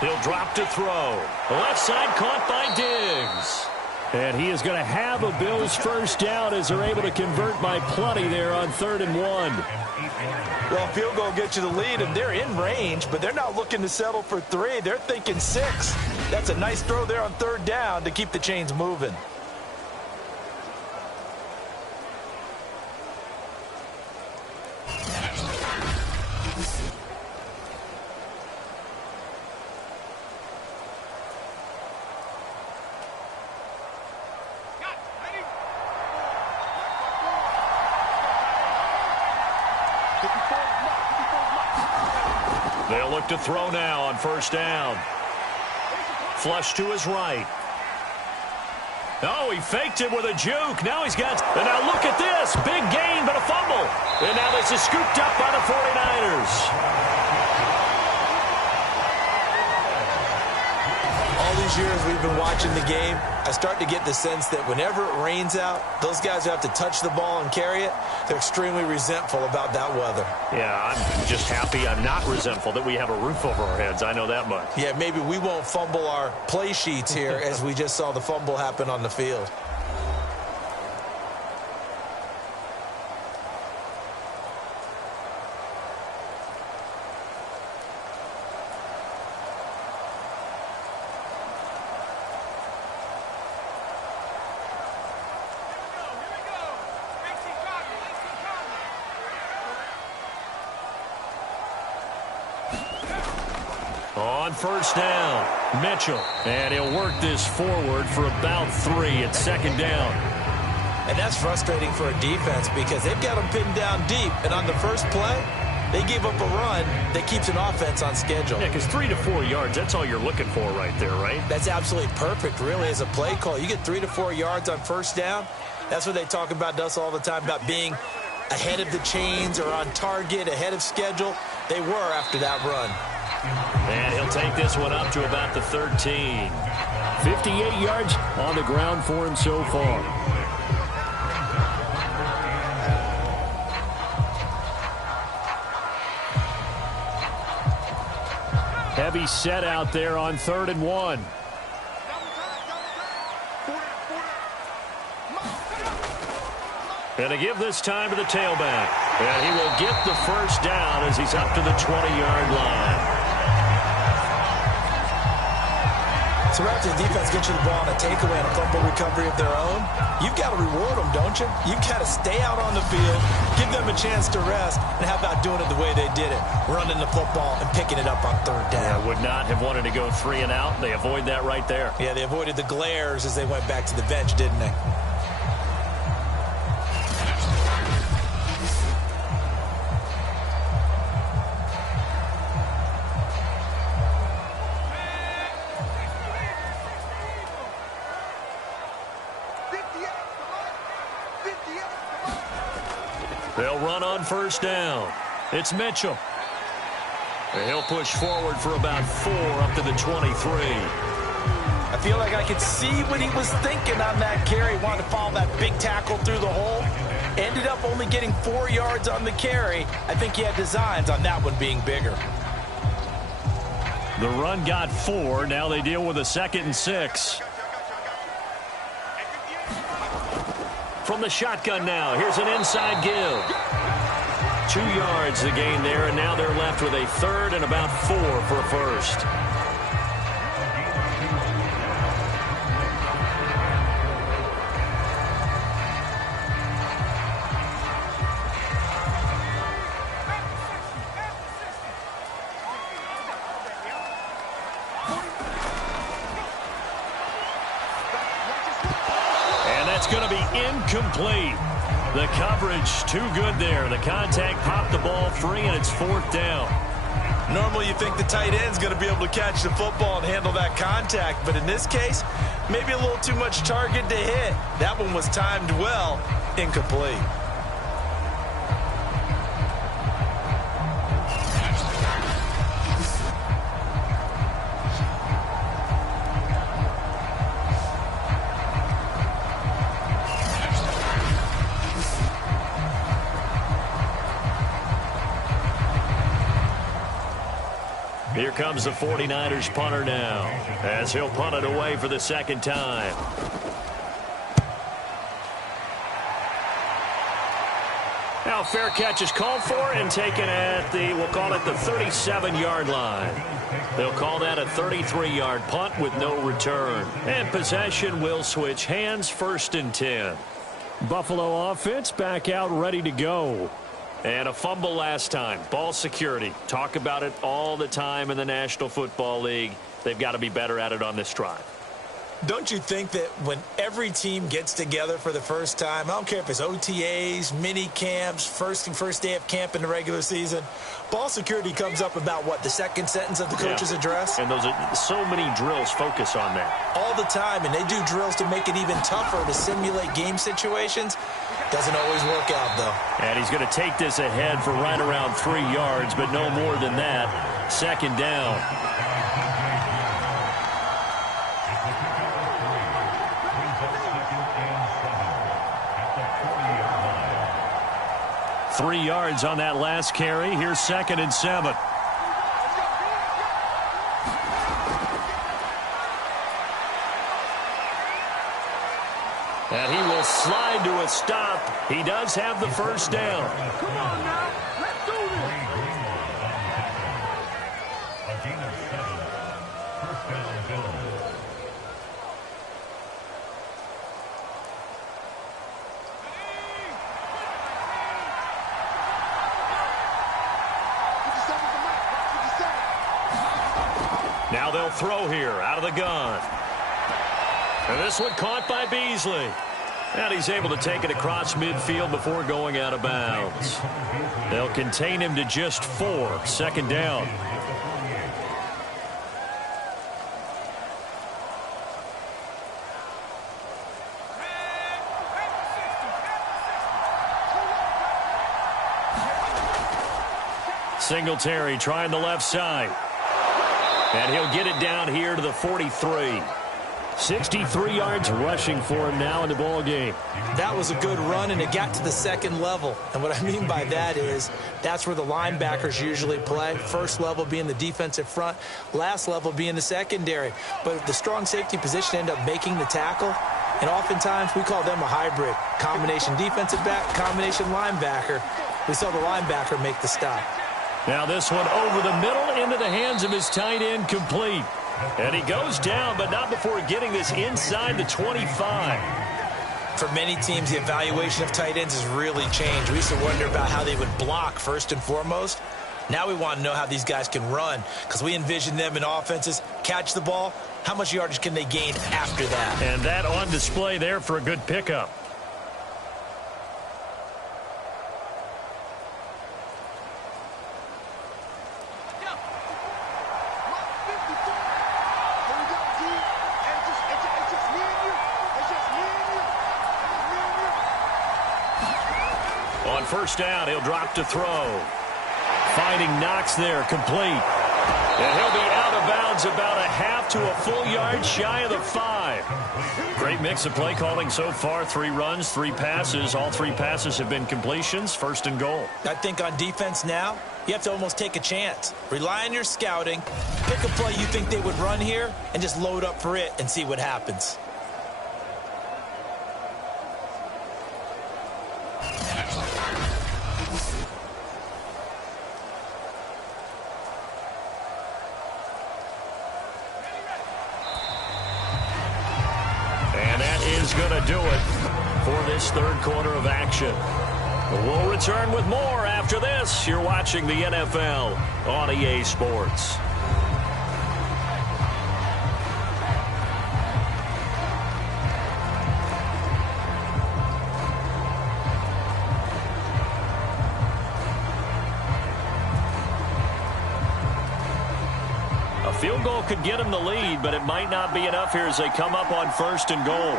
He'll drop to throw. Left side caught by Diggs. And he is going to have a Bills 1st down as they're able to convert by plenty there on 3rd and 1. Well, field goal gets you the lead, and they're in range, but they're not looking to settle for 3. They're thinking 6. That's a nice throw there on 3rd down to keep the chains moving. They'll look to throw now on 1st down. Flush to his right. Oh, he faked it with a juke. Now he's got... And now look at this. Big gain, but a fumble. And now this is scooped up by the 49ers. All these years we've been watching the game, I start to get the sense that whenever it rains out, those guys who have to touch the ball and carry it, they're extremely resentful about that weather. Yeah, I'm just happy I'm not resentful that we have a roof over our heads. I know that much. Yeah, maybe we won't fumble our play sheets here as we just saw the fumble happen on the field. On 1st down, Mitchell. And he'll work this forward for about 3 at 2nd down. And that's frustrating for a defense because they've got them pinned down deep. And on the first play, they gave up a run that keeps an offense on schedule. Yeah, because 3 to 4 yards, that's all you're looking for right there, right? That's absolutely perfect, really, as a play call. You get 3 to 4 yards on 1st down. That's what they talk about to us all the time, about being ahead of the chains or on target, ahead of schedule. They were after that run. And he'll take this one up to about the 13. 58 yards on the ground for him so far. Heavy set out there on 3rd and 1. And to give this time to the tailback. And he will get the 1st down as he's up to the 20-yard line. So right after the defense gets you the ball on a takeaway and a fumble recovery of their own, you've got to reward them, don't you? You've got to stay out on the field, give them a chance to rest, and how about doing it the way they did it, running the football and picking it up on third down. Yeah, would not have wanted to go 3 and out. They avoid that right there. Yeah, they avoided the glares as they went back to the bench, didn't they? They'll run on first down. It's Mitchell. And he'll push forward for about 4 up to the 23. I feel like I could see what he was thinking on that carry. Wanted to follow that big tackle through the hole. Ended up only getting 4 yards on the carry. I think he had designs on that one being bigger. The run got 4. Now they deal with a 2nd and 6. From the shotgun now, here's an inside give. 2 yards the gain there, and now they're left with a 3rd and about 4 for a first. Going to be incomplete. The coverage too good there. The contact popped the ball free, and it's 4th down. Normally you think the tight end's going to be able to catch the football and handle that contact, but in this case, maybe a little too much target to hit. That one was timed well. Incomplete. Here comes the 49ers punter now, as he'll punt it away for the 2nd time. Now fair catch is called for and taken at the, we'll call it the 37-yard line. They'll call that a 33-yard punt with no return. And possession will switch hands, 1st and 10. Buffalo offense back out ready to go. And a fumble last time. Ball security. Talk about it all the time in the National Football League. They've got to be better at it on this drive. Don't you think that when every team gets together for the first time, I don't care if it's OTAs, mini camps, first day of camp in the regular season, ball security comes up about what, the 2nd sentence of the coach's address? And those are so many drills focus on that. All the time, and they do drills to make it even tougher to simulate game situations. Doesn't always work out, though. And he's going to take this ahead for right around 3 yards, but no more than that. 2nd down. Three yards on that last carry. Here's 2nd and 7. And he will slide to a stop. He does have the first down. Come on now. Let's do this. Now they'll throw here out of the gun. And this one caught by Beasley. And he's able to take it across midfield before going out of bounds. They'll contain him to just 4. 2nd down. Singletary trying the left side. And he'll get it down here to the 43. 63 yards rushing for him now in the ball game. That was a good run, and it got to the 2nd level. And what I mean by that is that's where the linebackers usually play. First level being the defensive front, last level being the secondary. But the strong safety position ended up making the tackle. And oftentimes we call them a hybrid. Combination defensive back, combination linebacker. We saw the linebacker make the stop. Now this one over the middle into the hands of his tight end, complete. And he goes down, but not before getting this inside the 25. For many teams, the evaluation of tight ends has really changed. We used to wonder about how they would block first and foremost. Now we want to know how these guys can run, because we envision them in offenses catch the ball. How much yardage can they gain after that? And that on display there for a good pickup. On first down, he'll drop to throw. Finding Knox there, complete. And he'll be out of bounds about a half to a full yard shy of the 5. Great mix of play calling so far. 3 runs, 3 passes. All 3 passes have been completions. First and goal. I think on defense now, you have to almost take a chance. Rely on your scouting. Pick a play you think they would run here and just load up for it and see what happens. Going to do it for this third quarter of action. We'll return with more after this. You're watching the NFL on EA Sports. A field goal could get him the lead, but it might not be enough here as they come up on first and goal.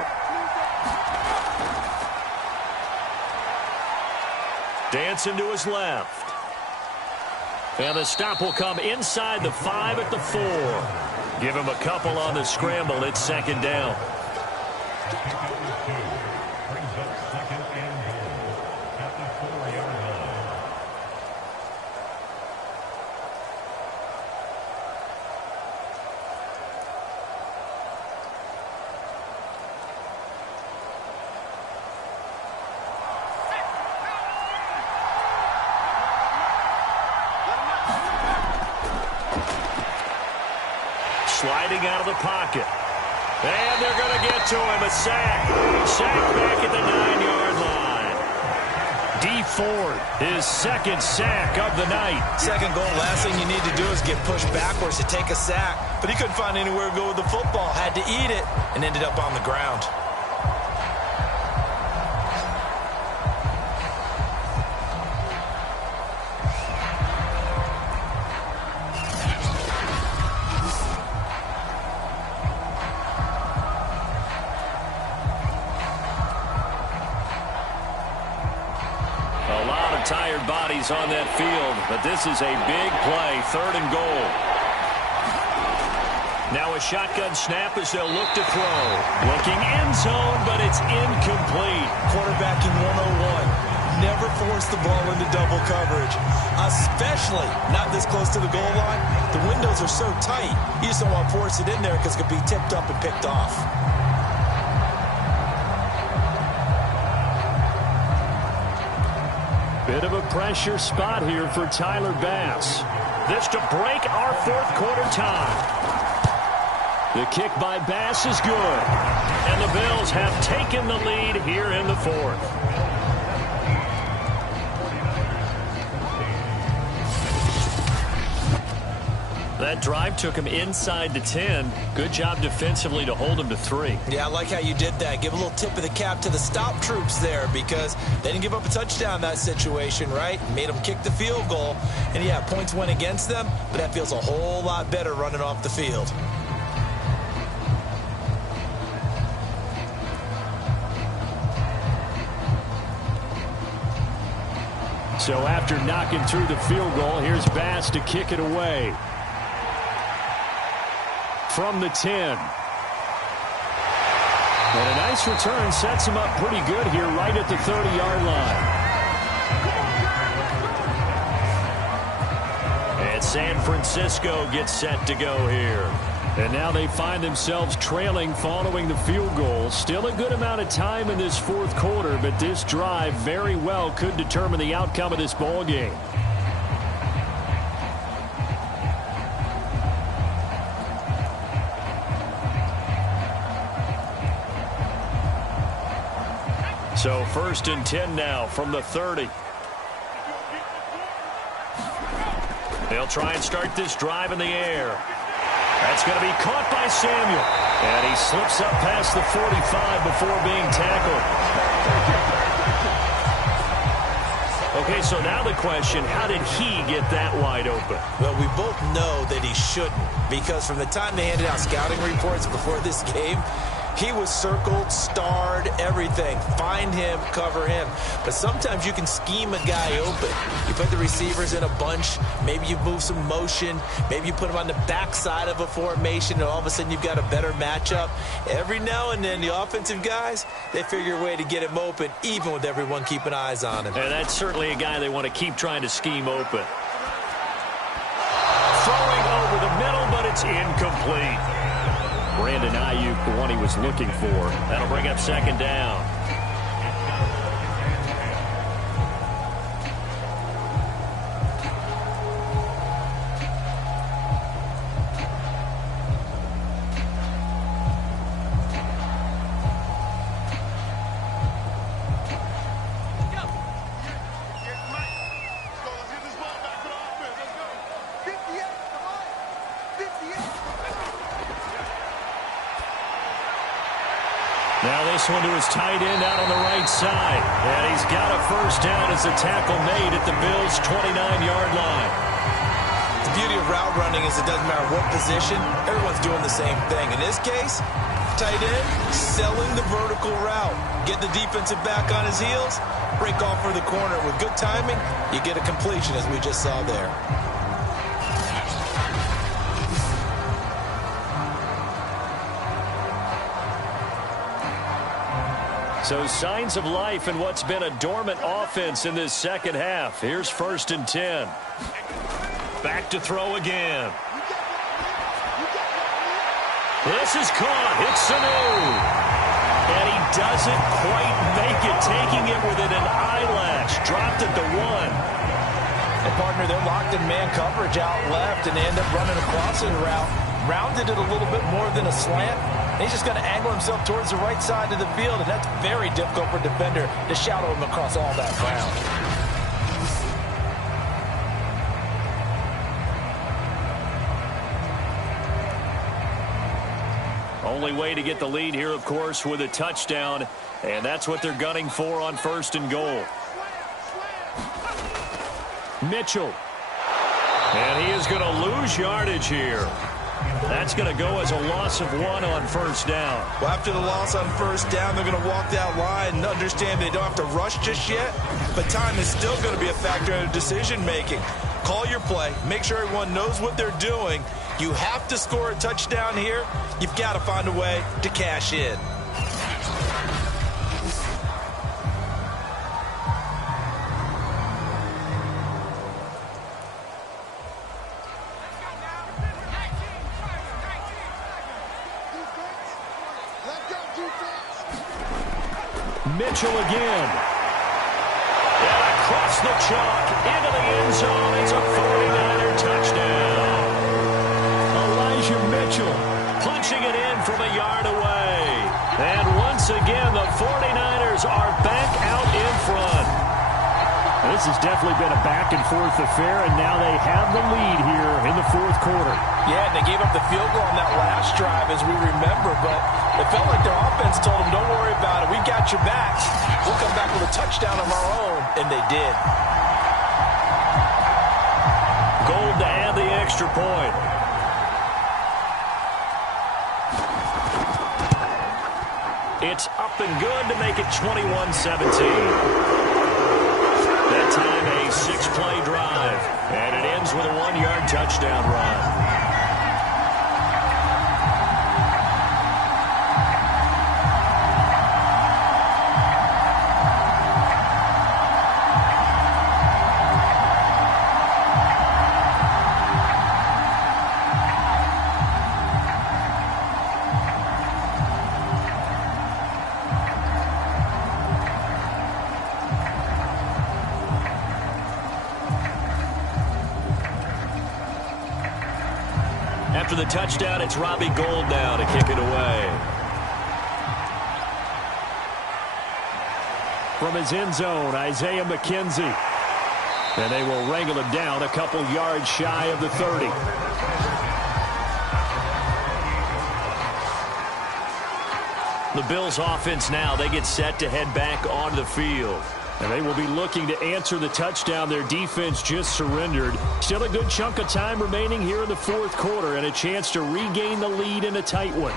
Dancing to his left. And the stop will come inside the 5 at the 4. Give him a couple on the scramble. It's second down. Sliding out of the pocket. And they're going to get to him. A sack. Sack back at the 9-yard line. Dee Ford, his second sack of the night. Second goal, last thing you need to do is get pushed backwards to take a sack. But he couldn't find anywhere to go with the football. Had to eat it and ended up on the ground. Tired bodies on that field, but this is a big play, third and goal. Now a shotgun snap as they'll look to throw. Looking end zone, but it's incomplete. Quarterbacking 101. Never force the ball into double coverage, especially not this close to the goal line. The windows are so tight, you just don't want to force it in there because it could be tipped up and picked off. Bit of a pressure spot here for Tyler Bass. This to break our fourth quarter tie. The kick by Bass is good. And the Bills have taken the lead here in the fourth. That drive took him inside the 10. Good job defensively to hold him to 3. Yeah, I like how you did that. Give a little tip of the cap to the stop troops there because they didn't give up a touchdown in that situation, right? Made them kick the field goal. And, yeah, points went against them, but that feels a whole lot better running off the field. So after knocking through the field goal, here's Bass to kick it away. From the 10. And a nice return sets him up pretty good here right at the 30-yard line. And San Francisco gets set to go here. And now they find themselves trailing following the field goal. Still a good amount of time in this fourth quarter, but this drive very well could determine the outcome of this ball game. So 1st and 10 now from the 30. They'll try and start this drive in the air. That's going to be caught by Samuel. And he slips up past the 45 before being tackled. Okay, so now the question, how did he get that wide open? Well, we both know that he shouldn't, because from the time they handed out scouting reports before this game, he was circled, starred, everything. Find him, cover him. But sometimes you can scheme a guy open. You put the receivers in a bunch. Maybe you move some motion. Maybe you put him on the backside of a formation, and all of a sudden you've got a better matchup. Every now and then, the offensive guys, they figure a way to get him open, even with everyone keeping eyes on him. And that's certainly a guy they want to keep trying to scheme open. Throwing over the middle, but it's incomplete. Brandon Ayuk, the one he was looking for. That'll bring up 2nd down. Now this one to his tight end out on the right side. And he's got a 1st down as a tackle made at the Bills' 29-yard line. The beauty of route running is it doesn't matter what position, everyone's doing the same thing. In this case, tight end, selling the vertical route. Get the defensive back on his heels, break off for the corner. With good timing, you get a completion as we just saw there. So signs of life in what's been a dormant offense in this second half. Here's 1st and 10. Back to throw again. This is caught. It's Sanu. And he doesn't quite make it, taking it within an eyelash. Dropped it to 1. And partner, they're locked in man coverage out left, and they end up running a crossing route. Rounded it a little bit more than a slant. He's just going to angle himself towards the right side of the field, and that's very difficult for a defender to shadow him across all that ground. Only way to get the lead here, of course, with a touchdown, and that's what they're gunning for on 1st and goal. Mitchell. And he is going to lose yardage here. That's going to go as a loss of 1 on 1st down. Well, after the loss on 1st down, they're going to walk that line and understand they don't have to rush just yet, but time is still going to be a factor in decision-making. Call your play. Make sure everyone knows what they're doing. You have to score a touchdown here. You've got to find a way to cash in. Mitchell again. And across the chalk into the end zone. It's a 49er touchdown. Elijah Mitchell punching it in from a yard away. And once again, the 49ers are back out in front. This has definitely been a back-and-forth affair, and now they have the lead here in the 4th quarter. Yeah, and they gave up the field goal on that last drive, as we remember, but it felt like their offense told them, don't worry about it, we got your backs. We'll come back with a touchdown of our own, and they did. Gold to add the extra point. It's up and good to make it 21-17. That time a 6-play drive, and it ends with a 1-yard touchdown run. After the touchdown, it's Robbie Gould now to kick it away. from his end zone, Isaiah McKenzie. And they will wrangle him down a couple yards shy of the 30. The Bills offense now, they get set to head back onto the field. And they will be looking to answer the touchdown their defense just surrendered. Still a good chunk of time remaining here in the fourth quarter and a chance to regain the lead in a tight one.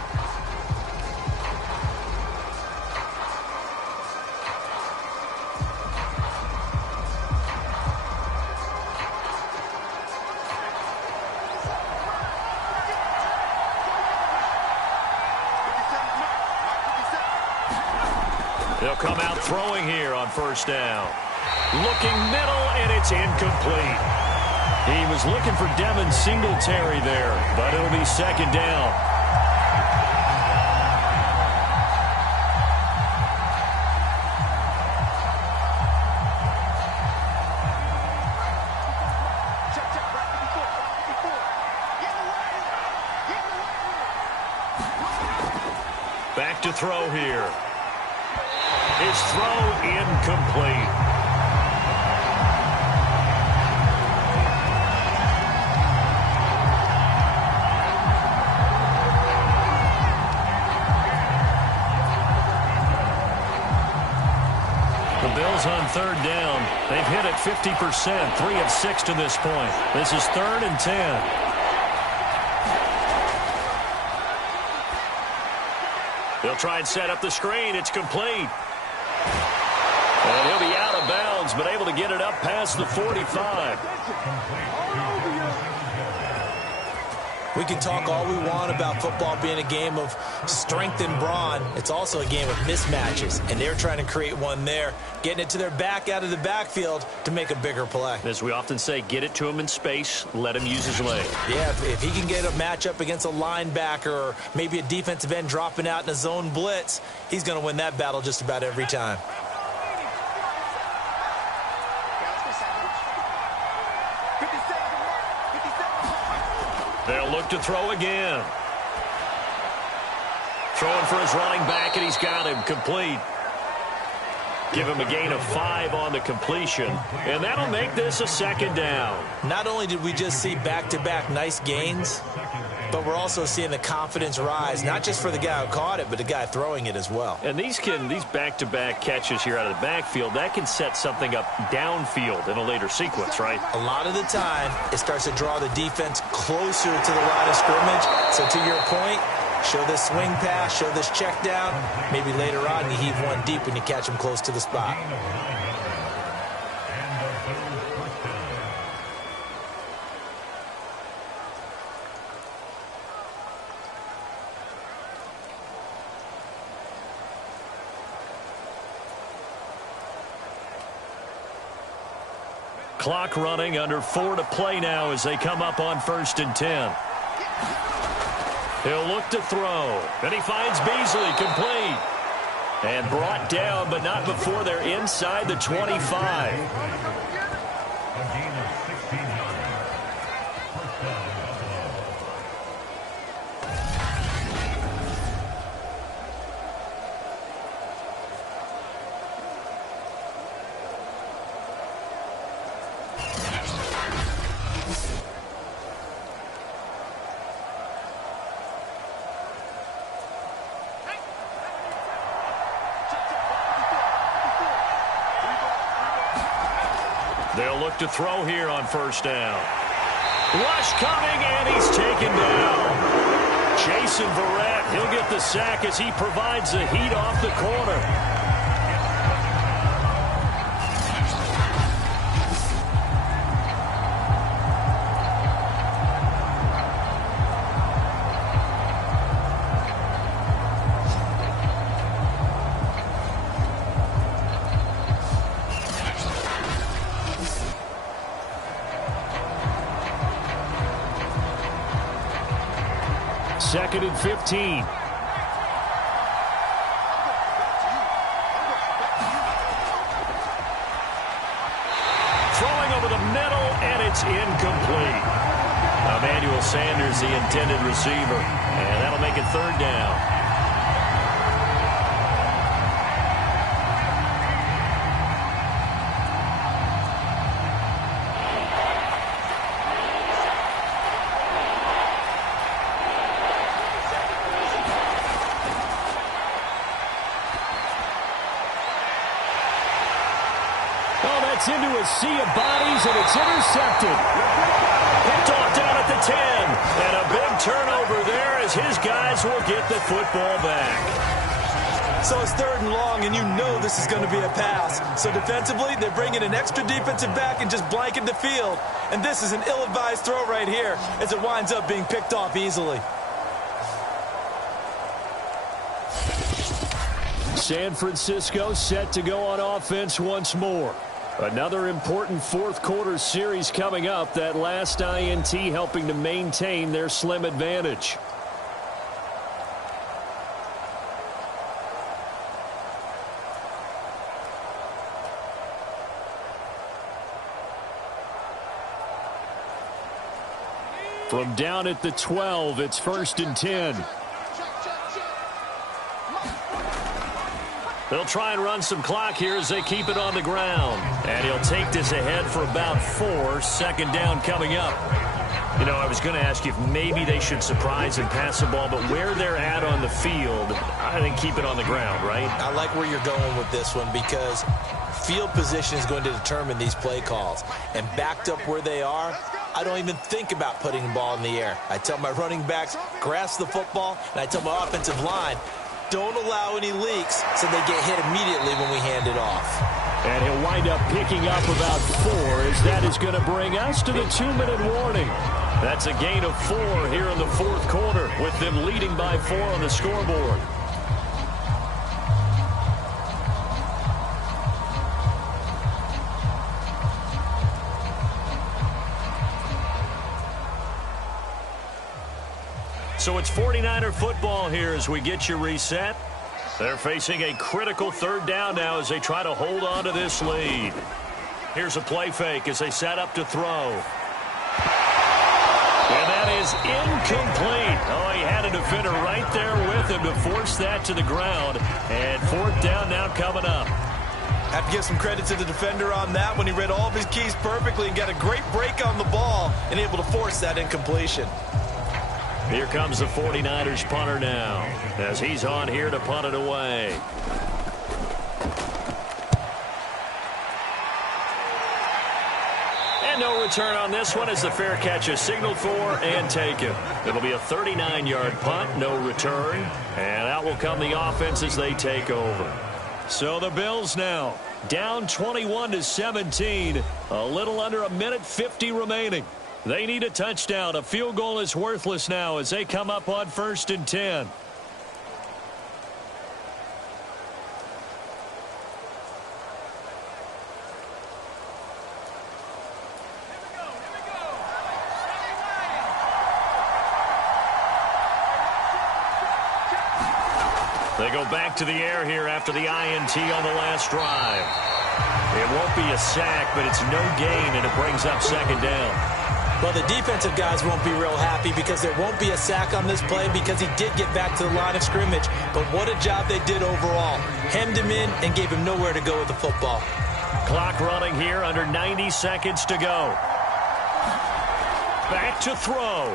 They'll come out throwing here on first down. Looking middle, and it's incomplete. He was looking for Devin Singletary there, but it'll be second down. Back to throw here. His throw incomplete. The Bills on third down. They've hit it 50%, 3 of 6 to this point. This is 3rd and 10. They'll try and set up the screen. It's complete. And he'll be out of bounds, but able to get it up past the 45. We can talk all we want about football being a game of strength and brawn. It's also a game of mismatches, and they're trying to create one there, getting it to their back out of the backfield to make a bigger play. As we often say, get it to him in space, let him use his leg. Yeah, if he can get a matchup against a linebacker or maybe a defensive end dropping out in a zone blitz, he's going to win that battle just about every time. They'll look to throw again. Throwing for his running back, and he's got him complete. Give him a gain of 5 on the completion, and that'll make this a second down. Not only did we just see back-to-back nice gains, but we're also seeing the confidence rise, not just for the guy who caught it, but the guy throwing it as well. And these back-to-back catches here out of the backfield, that can set something up downfield in a later sequence, right? A lot of the time, it starts to draw the defense closer to the line of scrimmage. So to your point, show this swing pass, show this check down. Maybe later on you heave one deep when you catch him close to the spot. Clock running, under 4 to play now as they come up on 1st and 10. He'll look to throw, and he finds Beasley complete. And brought down, but not before they're inside the 25. They'll look to throw here on 1st down. Rush coming, and he's taken down. Jason Verrett, he'll get the sack as he provides the heat off the corner. Second and 15. Throwing over the middle, and it's incomplete. Emmanuel Sanders, the intended receiver, and that'll make it 3rd down. gets into a sea of bodies, and it's intercepted. Picked off down at the 10. And a big turnover there as his guys will get the football back. So it's 3rd and long, and you know this is going to be a pass. So defensively, they're bringing an extra defensive back and just blanking the field. And this is an ill-advised throw right here as it winds up being picked off easily. San Francisco set to go on offense once more. Another important 4th quarter series coming up. That last INT helping to maintain their slim advantage. From down at the 12, it's 1st and 10. They'll try and run some clock here as they keep it on the ground. And he'll take this ahead for about 4. 2nd down coming up. You know, I was going to ask you if maybe they should surprise and pass the ball, but where they're at on the field, I think keep it on the ground, right? I like where you're going with this one because field position is going to determine these play calls. And backed up where they are, I don't even think about putting the ball in the air. I tell my running backs, grasp the football, and I tell my offensive line, don't allow any leaks so they get hit immediately when we hand it off. And he'll wind up picking up about 4 as that is going to bring us to the 2-minute warning. That's a gain of 4 here in the 4th quarter with them leading by 4 on the scoreboard. So it's 49er football here as we get you reset. They're facing a critical 3rd down now as they try to hold on to this lead. Here's a play fake as they set up to throw. And that is incomplete. Oh, he had a defender right there with him to force that to the ground. And 4th down now coming up. Have to give some credit to the defender on that when he read all of his keys perfectly and got a great break on the ball and able to force that incompletion. Here comes the 49ers punter now as he's on here to punt it away. And no return on this one as the fair catch is signaled for and taken. It'll be a 39-yard punt, no return. And out will come the offense as they take over. So the Bills now down 21-17. A little under a minute 50 remaining. They need a touchdown. A field goal is worthless now as they come up on 1st and 10. They go back to the air here after the INT on the last drive. It won't be a sack, but it's no gain, and it brings up 2nd down. Well, the defensive guys won't be real happy because there won't be a sack on this play because he did get back to the line of scrimmage. But what a job they did overall. Hemmed him in and gave him nowhere to go with the football. Clock running here, under 90 seconds to go. Back to throw.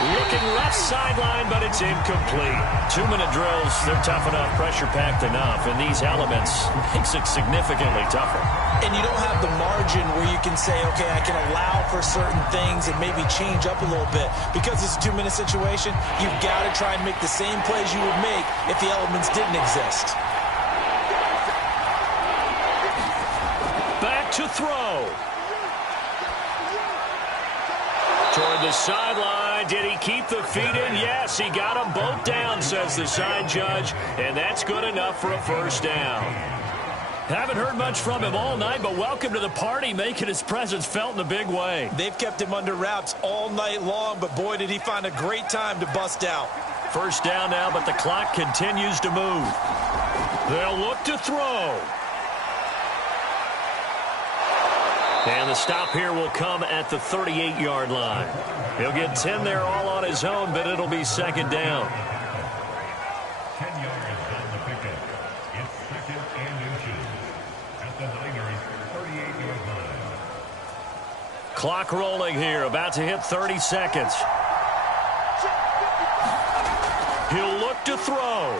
Looking left sideline, but it's incomplete. 2-minute drills, they're tough enough, pressure-packed enough, and these elements makes it significantly tougher. And you don't have the margin where you can say, okay, I can allow for certain things and maybe change up a little bit. Because it's a 2-minute situation, you've got to try and make the same plays you would make if the elements didn't exist. Back to throw. Toward the sideline. Did he keep the feet in? Yes, he got them both down, says the side judge, and that's good enough for a 1st down. Haven't heard much from him all night, but welcome to the party, making his presence felt in a big way. They've kept him under wraps all night long, but boy, did he find a great time to bust out. 1st down now, but the clock continues to move. They'll look to throw. And the stop here will come at the 38-yard line. He'll get 10 there all on his own, but it'll be 2nd down. 10 yards on the pickup. It's 2nd and inches at the Niners' 38-yard line. Clock rolling here, about to hit 30 seconds. He'll look to throw.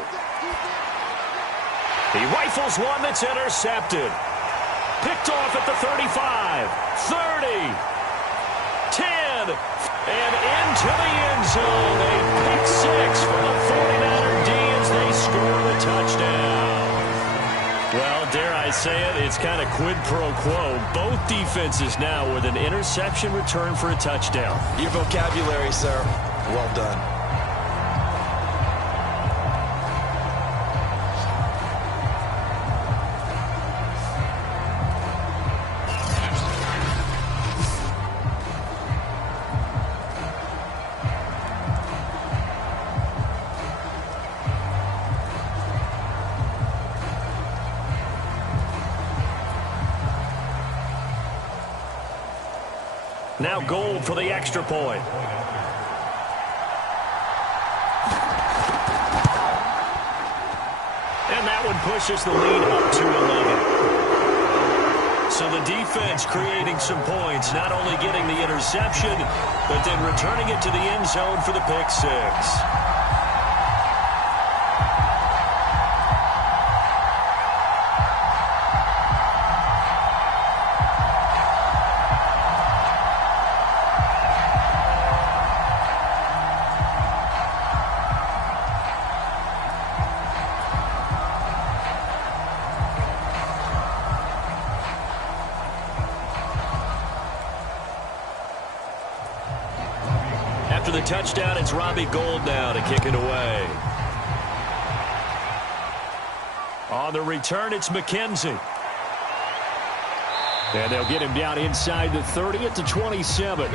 He rifles one that's intercepted. Picked off at the 35, 30, 10, and into the end zone. A pick six for the 49er D as they score the touchdown. Well, dare I say it, it's kind of quid pro quo. Both defenses now with an interception return for a touchdown. Your vocabulary, sir. Well done. Now Gold for the extra point. And that one pushes the lead up to 11. So the defense creating some points, not only getting the interception, but then returning it to the end zone for the pick six. After the touchdown, it's Robbie Gould now to kick it away. On the return, it's McKenzie. And they'll get him down inside the 30 at the 27.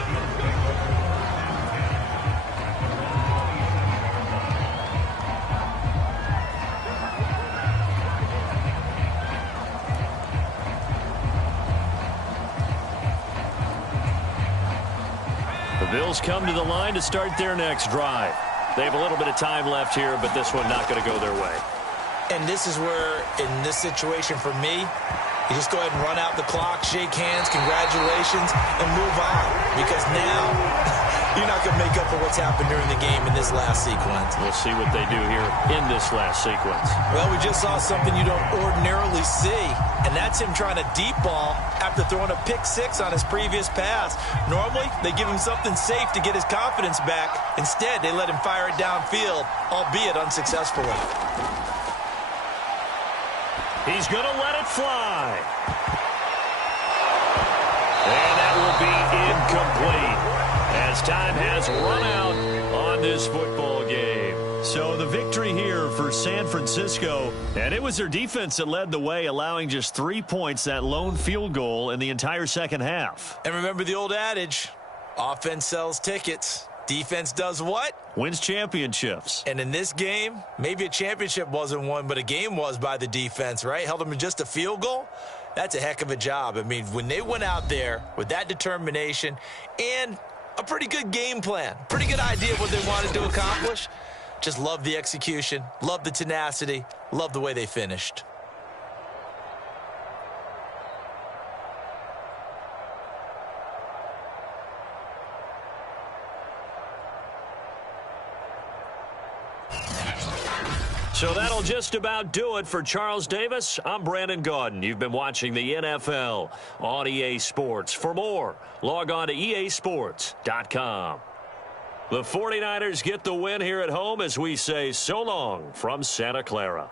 The Bills come to the line to start their next drive. They have a little bit of time left here, but this one not going to go their way. And this is where, in this situation for me, you just go ahead and run out the clock, shake hands, congratulations, and move on. Because now, you're not going to make up for what's happened during the game in this last sequence. We'll see what they do here in this last sequence. Well, we just saw something you don't ordinarily see, and that's him trying to deep ball after throwing a pick six on his previous pass. Normally, they give him something safe to get his confidence back. Instead, they let him fire it downfield, albeit unsuccessfully. He's going to let it fly. And that will be incomplete as time has run out on this football game. So the victory here for San Francisco, and it was their defense that led the way, allowing just 3 points, that lone field goal in the entire second half. And remember the old adage, offense sells tickets. Defense does what? Wins championships. And in this game, maybe a championship wasn't won, but a game was by the defense, right? Held them to just a field goal. That's a heck of a job. I mean, when they went out there with that determination and a pretty good game plan, pretty good idea of what they wanted to accomplish, just love the execution, love the tenacity, love the way they finished. So that'll just about do it for Charles Davis. I'm Brandon Gaudin. You've been watching the NFL on EA Sports. For more, log on to easports.com. The 49ers get the win here at home as we say so long from Santa Clara.